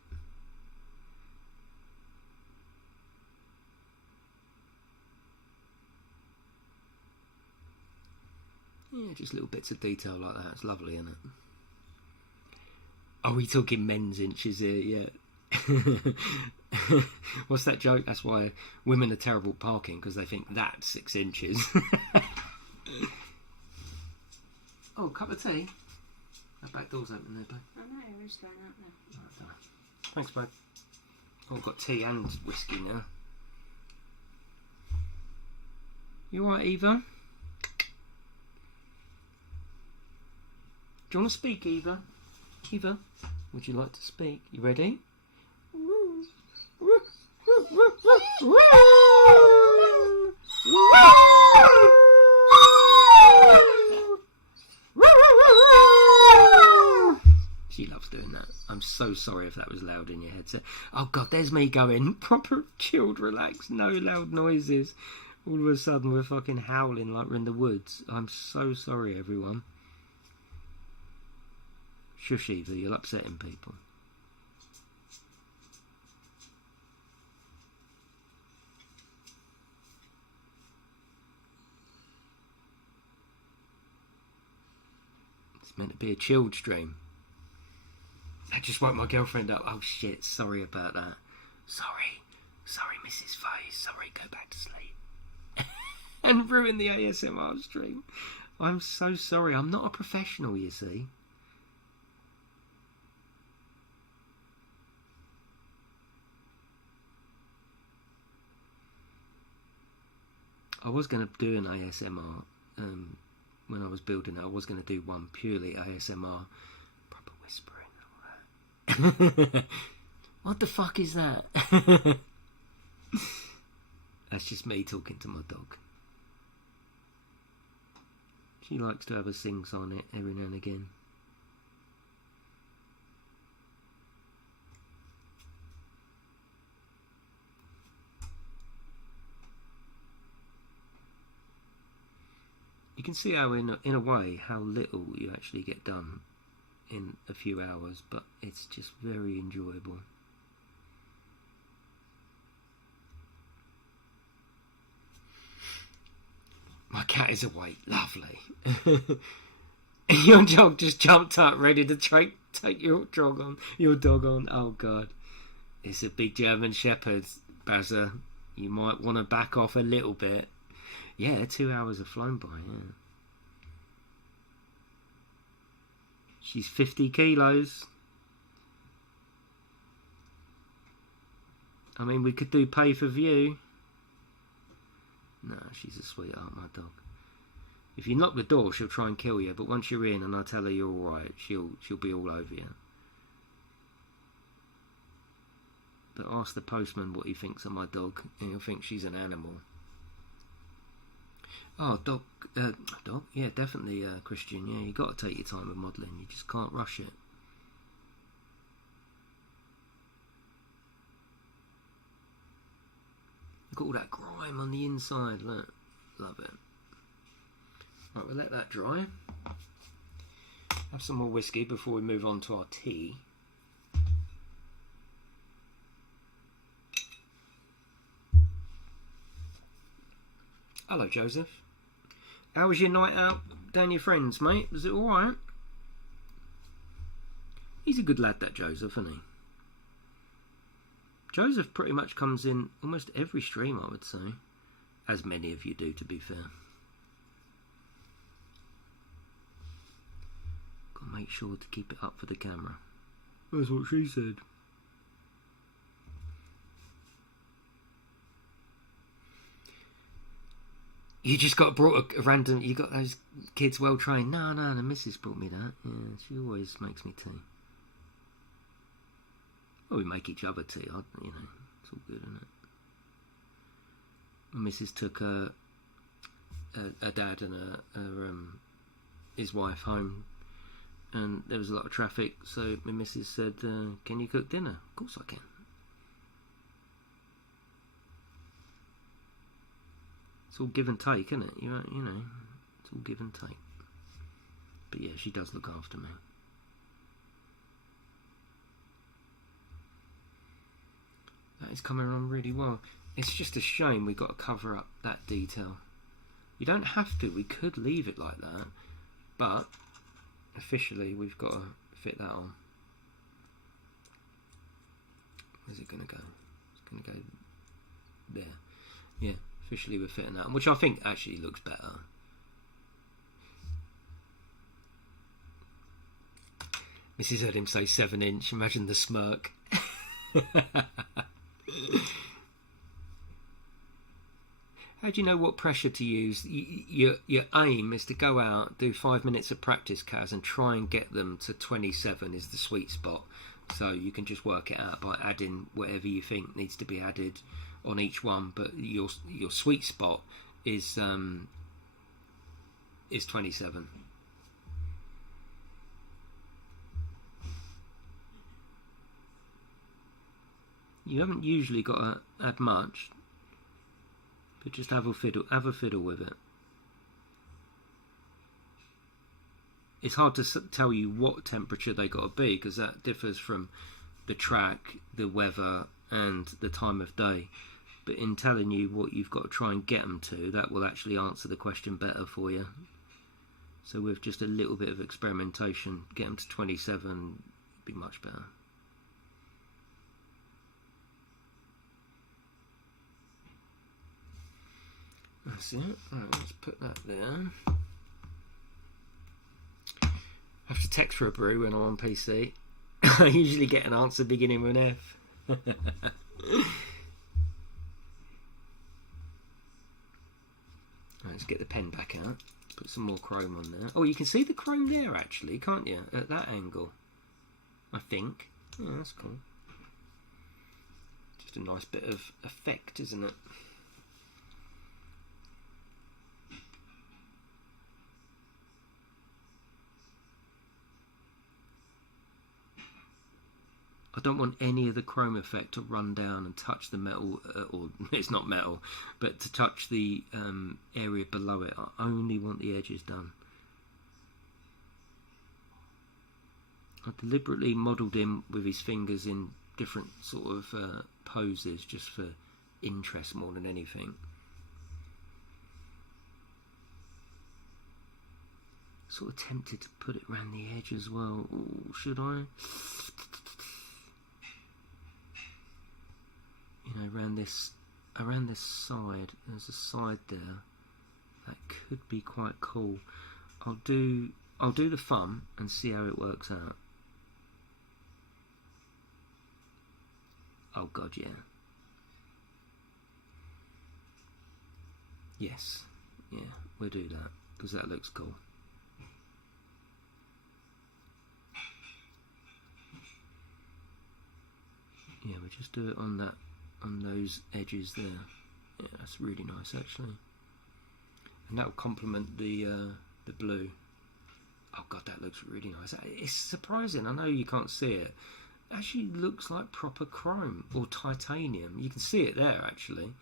Yeah, just little bits of detail like that. It's lovely, isn't it? Are we talking men's inches here? Yeah. What's that joke? That's why women are terrible at parking, because they think that's 6 inches. Oh, cup of tea? That back door's open there, babe. I know, we're just going out now. Right, thanks, babe. Oh, I've got tea and whiskey now. You alright, Eva? Do you want to speak, Eva? Eva, would you like to speak? You ready? She loves doing that. I'm so sorry if that was loud in your headset. Oh God, there's me going proper chilled, relaxed, no loud noises. All of a sudden we're fucking howling like we're in the woods. I'm so sorry, everyone. Shush, Eva, you're upsetting people. It's meant to be a chilled stream. That just woke my girlfriend up. Oh shit, sorry about that. Sorry, Mrs. Faye. Sorry, go back to sleep. And ruin the ASMR stream. I'm so sorry. I'm not a professional, you see. I was going to do an ASMR when I was building it. I was going to do one purely ASMR, proper whispering and all that. What the fuck is that? That's just me talking to my dog. She likes to have a sing-song it every now and again. can see how in a way how little you actually get done in a few hours, but it's just very enjoyable. My cat is awake. Lovely. Your dog just jumped up, ready to take your dog on. Oh God, it's a big German Shepherd, Bazza. You might want to back off a little bit. Yeah, 2 hours have flown by. Yeah, she's 50 kilos. I mean, we could do pay for view. No, she's a sweetheart, my dog. If you knock the door, she'll try and kill you, but once you're in and I tell her you're alright, she'll be all over you. But ask the postman what he thinks of my dog, and he'll think she's an animal. Oh, dog? Yeah, definitely, Christian. Yeah, you got to take your time with modelling. You just can't rush it. Got all that grime on the inside. Look, love it. Right, we'll let that dry. Have some more whiskey before we move on to our tea. Hello, Joseph. How was your night out down your friends, mate? Was it alright? He's a good lad, that Joseph, isn't he? Joseph pretty much comes in almost every stream, I would say. As many of you do, to be fair. Gotta make sure to keep it up for the camera. That's what she said. You just got brought a random... You got those kids well trained. No, the missus brought me that. Yeah, she always makes me tea. Well, we make each other tea. You know, it's all good, isn't it? My missus took a dad and his wife home, and there was a lot of traffic. So my missus said, "Can you cook dinner?" Of course I can. It's all give and take, isn't it? You know, it's all give and take. But yeah, she does look after me. That is coming along really well. It's just a shame we got to cover up that detail. You don't have to. We could leave it like that, but officially we've got to fit that on. Where's it going to go? It's going to go there. Yeah, officially we're fitting that on, which I think actually looks better. Mrs. heard him say 7-inch. Imagine the smirk. How do you know what pressure to use? Your aim is to go out, do 5 minutes of practice, Kaz, and try and get them to 27 is the sweet spot. So you can just work it out by adding whatever you think needs to be added on each one. But your sweet spot is 27. You haven't usually got to add much, but just have a fiddle with it. It's hard to tell you what temperature they got to be because that differs from the track, the weather, and the time of day. But in telling you what you've got to try and get them to, that will actually answer the question better for you. So with just a little bit of experimentation, get them to 27 would be much better. That's it. Right, let's put that there. I have to text for a brew when I'm on PC. I usually get an answer beginning with an F. Right, let's get the pen back out. Put some more chrome on there. Oh, you can see the chrome there actually, can't you? At that angle, I think. Oh, that's cool. Just a nice bit of effect, isn't it? I don't want any of the chrome effect to run down and touch the metal, or it's not metal, but to touch the area below it. I only want the edges done. I deliberately modelled him with his fingers in different sort of poses, just for interest more than anything. Sort of tempted to put it around the edge as well. Ooh, should I? You know, around this side. There's a side there that could be quite cool. I'll do the thumb and see how it works out. Oh god, yeah. Yes, yeah, we'll do that because that looks cool. Yeah, we'll just do it on those edges there. Yeah, that's really nice actually, and that will complement the blue. Oh god, that looks really nice. It's surprising. I know you can't see it. It actually looks like proper chrome or titanium. You can see it there actually.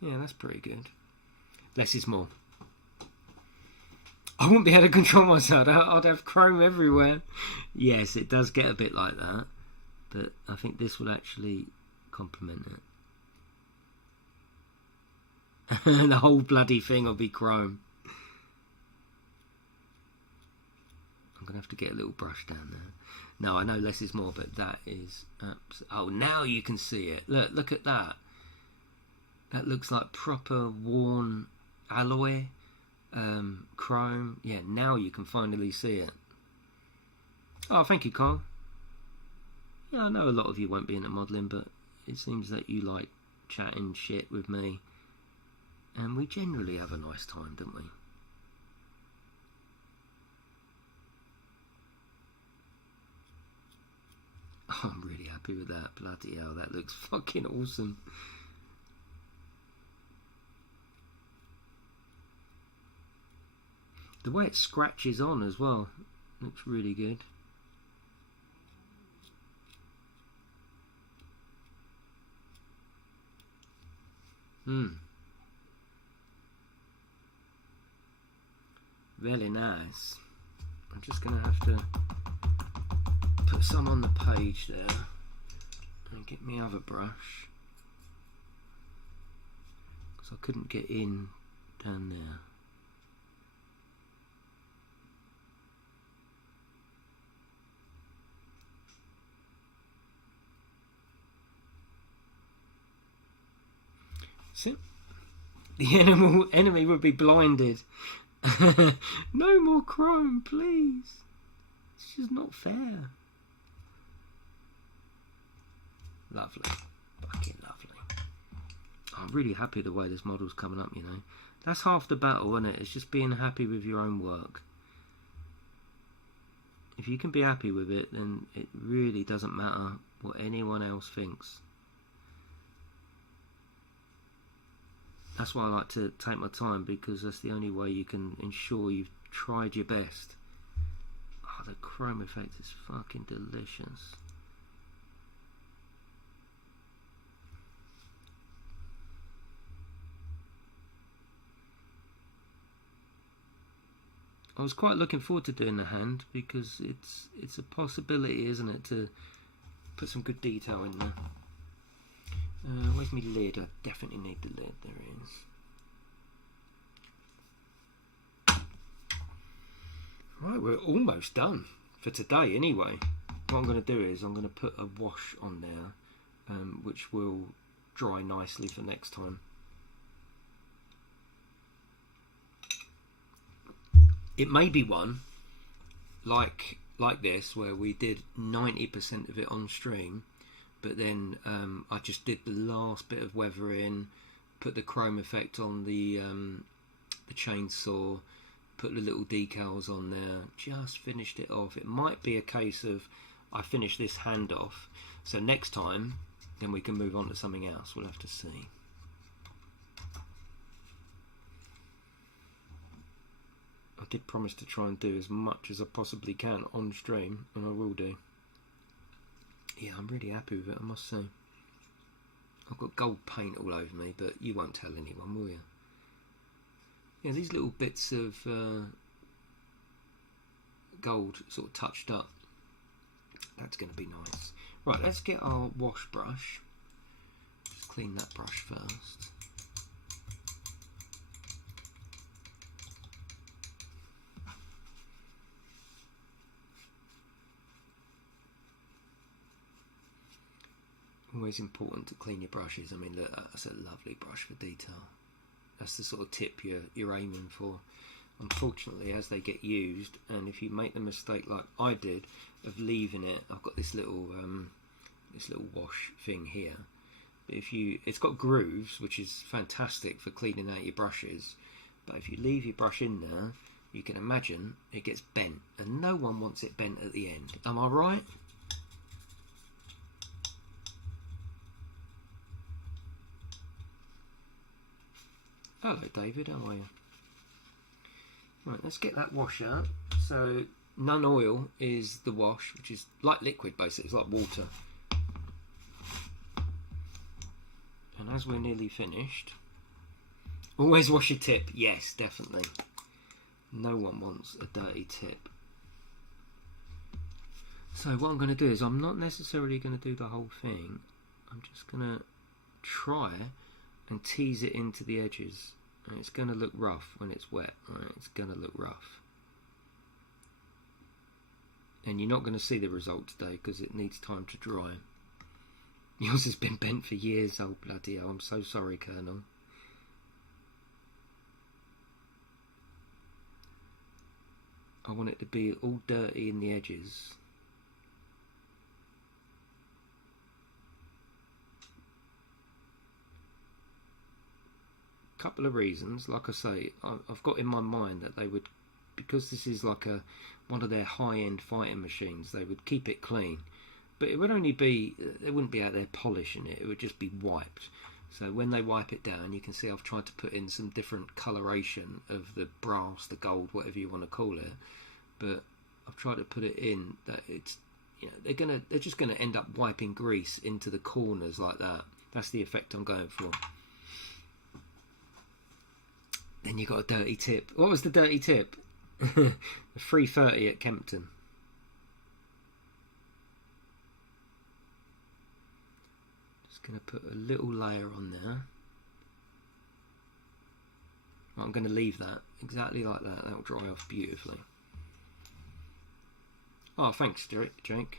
Yeah, that's pretty good. Less is more. I wouldn't be able to control myself. I'd have chrome everywhere. Yes, it does get a bit like that, but I think this will actually complement it. The whole bloody thing will be chrome. I'm going to have to get a little brush down there. No, I know less is more, but that is... oh, now you can see it. Look at that. That looks like proper worn alloy, chrome. Yeah, now you can finally see it. Oh, thank you, Carl. Yeah, I know a lot of you won't be into modelling, but it seems that you like chatting shit with me. And we generally have a nice time, don't we? Oh, I'm really happy with that. Bloody hell, that looks fucking awesome. The way it scratches on as well looks really good. Really nice. I'm just going to have to put some on the page there and get my other brush, because I couldn't get in down there. So the enemy would be blinded. No more chrome, please. It's just not fair. Lovely. Fucking lovely. I'm really happy the way this model's coming up, you know. That's half the battle, isn't it? It's just being happy with your own work. If you can be happy with it, then it really doesn't matter what anyone else thinks. That's why I like to take my time, because that's the only way you can ensure you've tried your best. Oh, the chrome effect is fucking delicious. I was quite looking forward to doing the hand, because it's a possibility, isn't it, to put some good detail in there. Where's my lid? I definitely need the lid. There it is. Right, we're almost done for today anyway. What I'm going to do is I'm going to put a wash on there, which will dry nicely for next time. It may be one like this, where we did 90% of it on stream, but then I just did the last bit of weathering, put the chrome effect on the chainsaw, put the little decals on there, just finished it off. It might be a case of I finish this hand off, so next time then we can move on to something else. We'll have to see. I did promise to try and do as much as I possibly can on stream, and I will do. Yeah, I'm really happy with it, I must say. I've got gold paint all over me, but you won't tell anyone, will you? Yeah, these little bits of gold sort of touched up. That's going to be nice. Right, let's get our wash brush. Just clean that brush first. Always important to clean your brushes. I mean, look, that's a lovely brush for detail. That's the sort of tip you're aiming for. Unfortunately, as they get used, and if you make the mistake like I did of leaving it, I've got this little wash thing here. It's got grooves, which is fantastic for cleaning out your brushes. But if you leave your brush in there, you can imagine it gets bent, and no one wants it bent at the end. Am I right? Hello, David. How are you? Right, let's get that wash out. So, none oil is the wash, which is like liquid, basically. It's like water. And as we're nearly finished, always wash your tip. Yes, definitely. No one wants a dirty tip. So what I'm going to do is, I'm not necessarily going to do the whole thing. I'm just going to try and tease it into the edges. And it's going to look rough when it's wet. Right? It's going to look rough. And you're not going to see the result today because it needs time to dry. Yours has been bent for years. Oh, bloody hell. I'm so sorry, Colonel. I want it to be all dirty in the edges. Couple of reasons. Like I say, I've got in my mind that they would, because this is like one of their high-end fighting machines, they would keep it clean. But it would only be, they wouldn't be out there polishing it, it would just be wiped. So when they wipe it down, you can see I've tried to put in some different coloration of the brass, the gold, whatever you want to call it. But I've tried to put it in that it's, you know, they're just gonna end up wiping grease into the corners like that. That's the effect I'm going for. Then you got a dirty tip. What was the dirty tip? The 330 at Kempton. Just going to put a little layer on there. I'm going to leave that exactly like that. That'll dry off beautifully. Oh, thanks, Jake.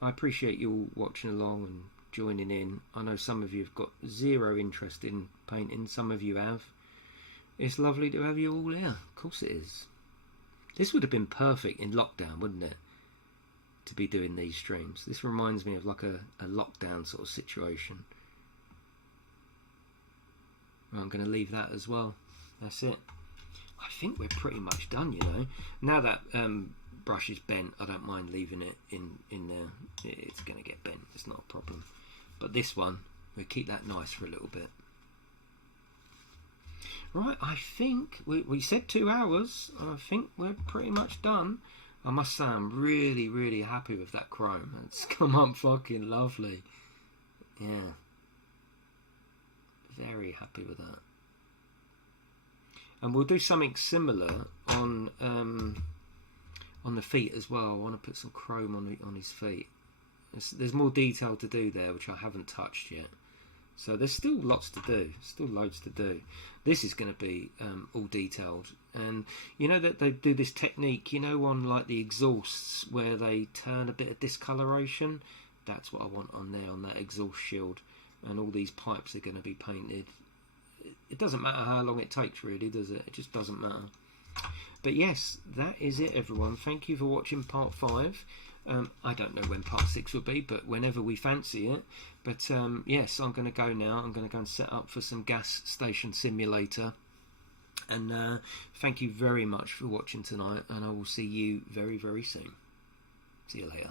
I appreciate you all watching along and joining in. I know some of you have got zero interest in painting. Some of you have. It's lovely to have you all here. Of course it is. This would have been perfect in lockdown, wouldn't it? To be doing these streams. This reminds me of like a lockdown sort of situation. Well, I'm going to leave that as well. That's it. I think we're pretty much done, you know. Now that brush is bent, I don't mind leaving it in there. It's going to get bent. It's not a problem. But this one, we'll keep that nice for a little bit. Right, I think we said 2 hours. I think we're pretty much done. I must say I'm really, really happy with that chrome. It's come up fucking lovely. Yeah. Very happy with that. And we'll do something similar on the feet as well. I want to put some chrome on his feet. There's more detail to do there, which I haven't touched yet. So there's still lots to do, still loads to do. This is going to be all detailed. And you know that they do this technique, you know, on like the exhausts where they turn a bit of discoloration? That's what I want on there, on that exhaust shield. And all these pipes are going to be painted. It doesn't matter how long it takes really, does it? It just doesn't matter. But yes, that is it, everyone. Thank you for watching part 5. I don't know when part 6 will be, but whenever we fancy it. But yes, I'm going to go now. I'm going to go and set up for some gas station simulator. And thank you very much for watching tonight, and I will see you very, very soon. See you later.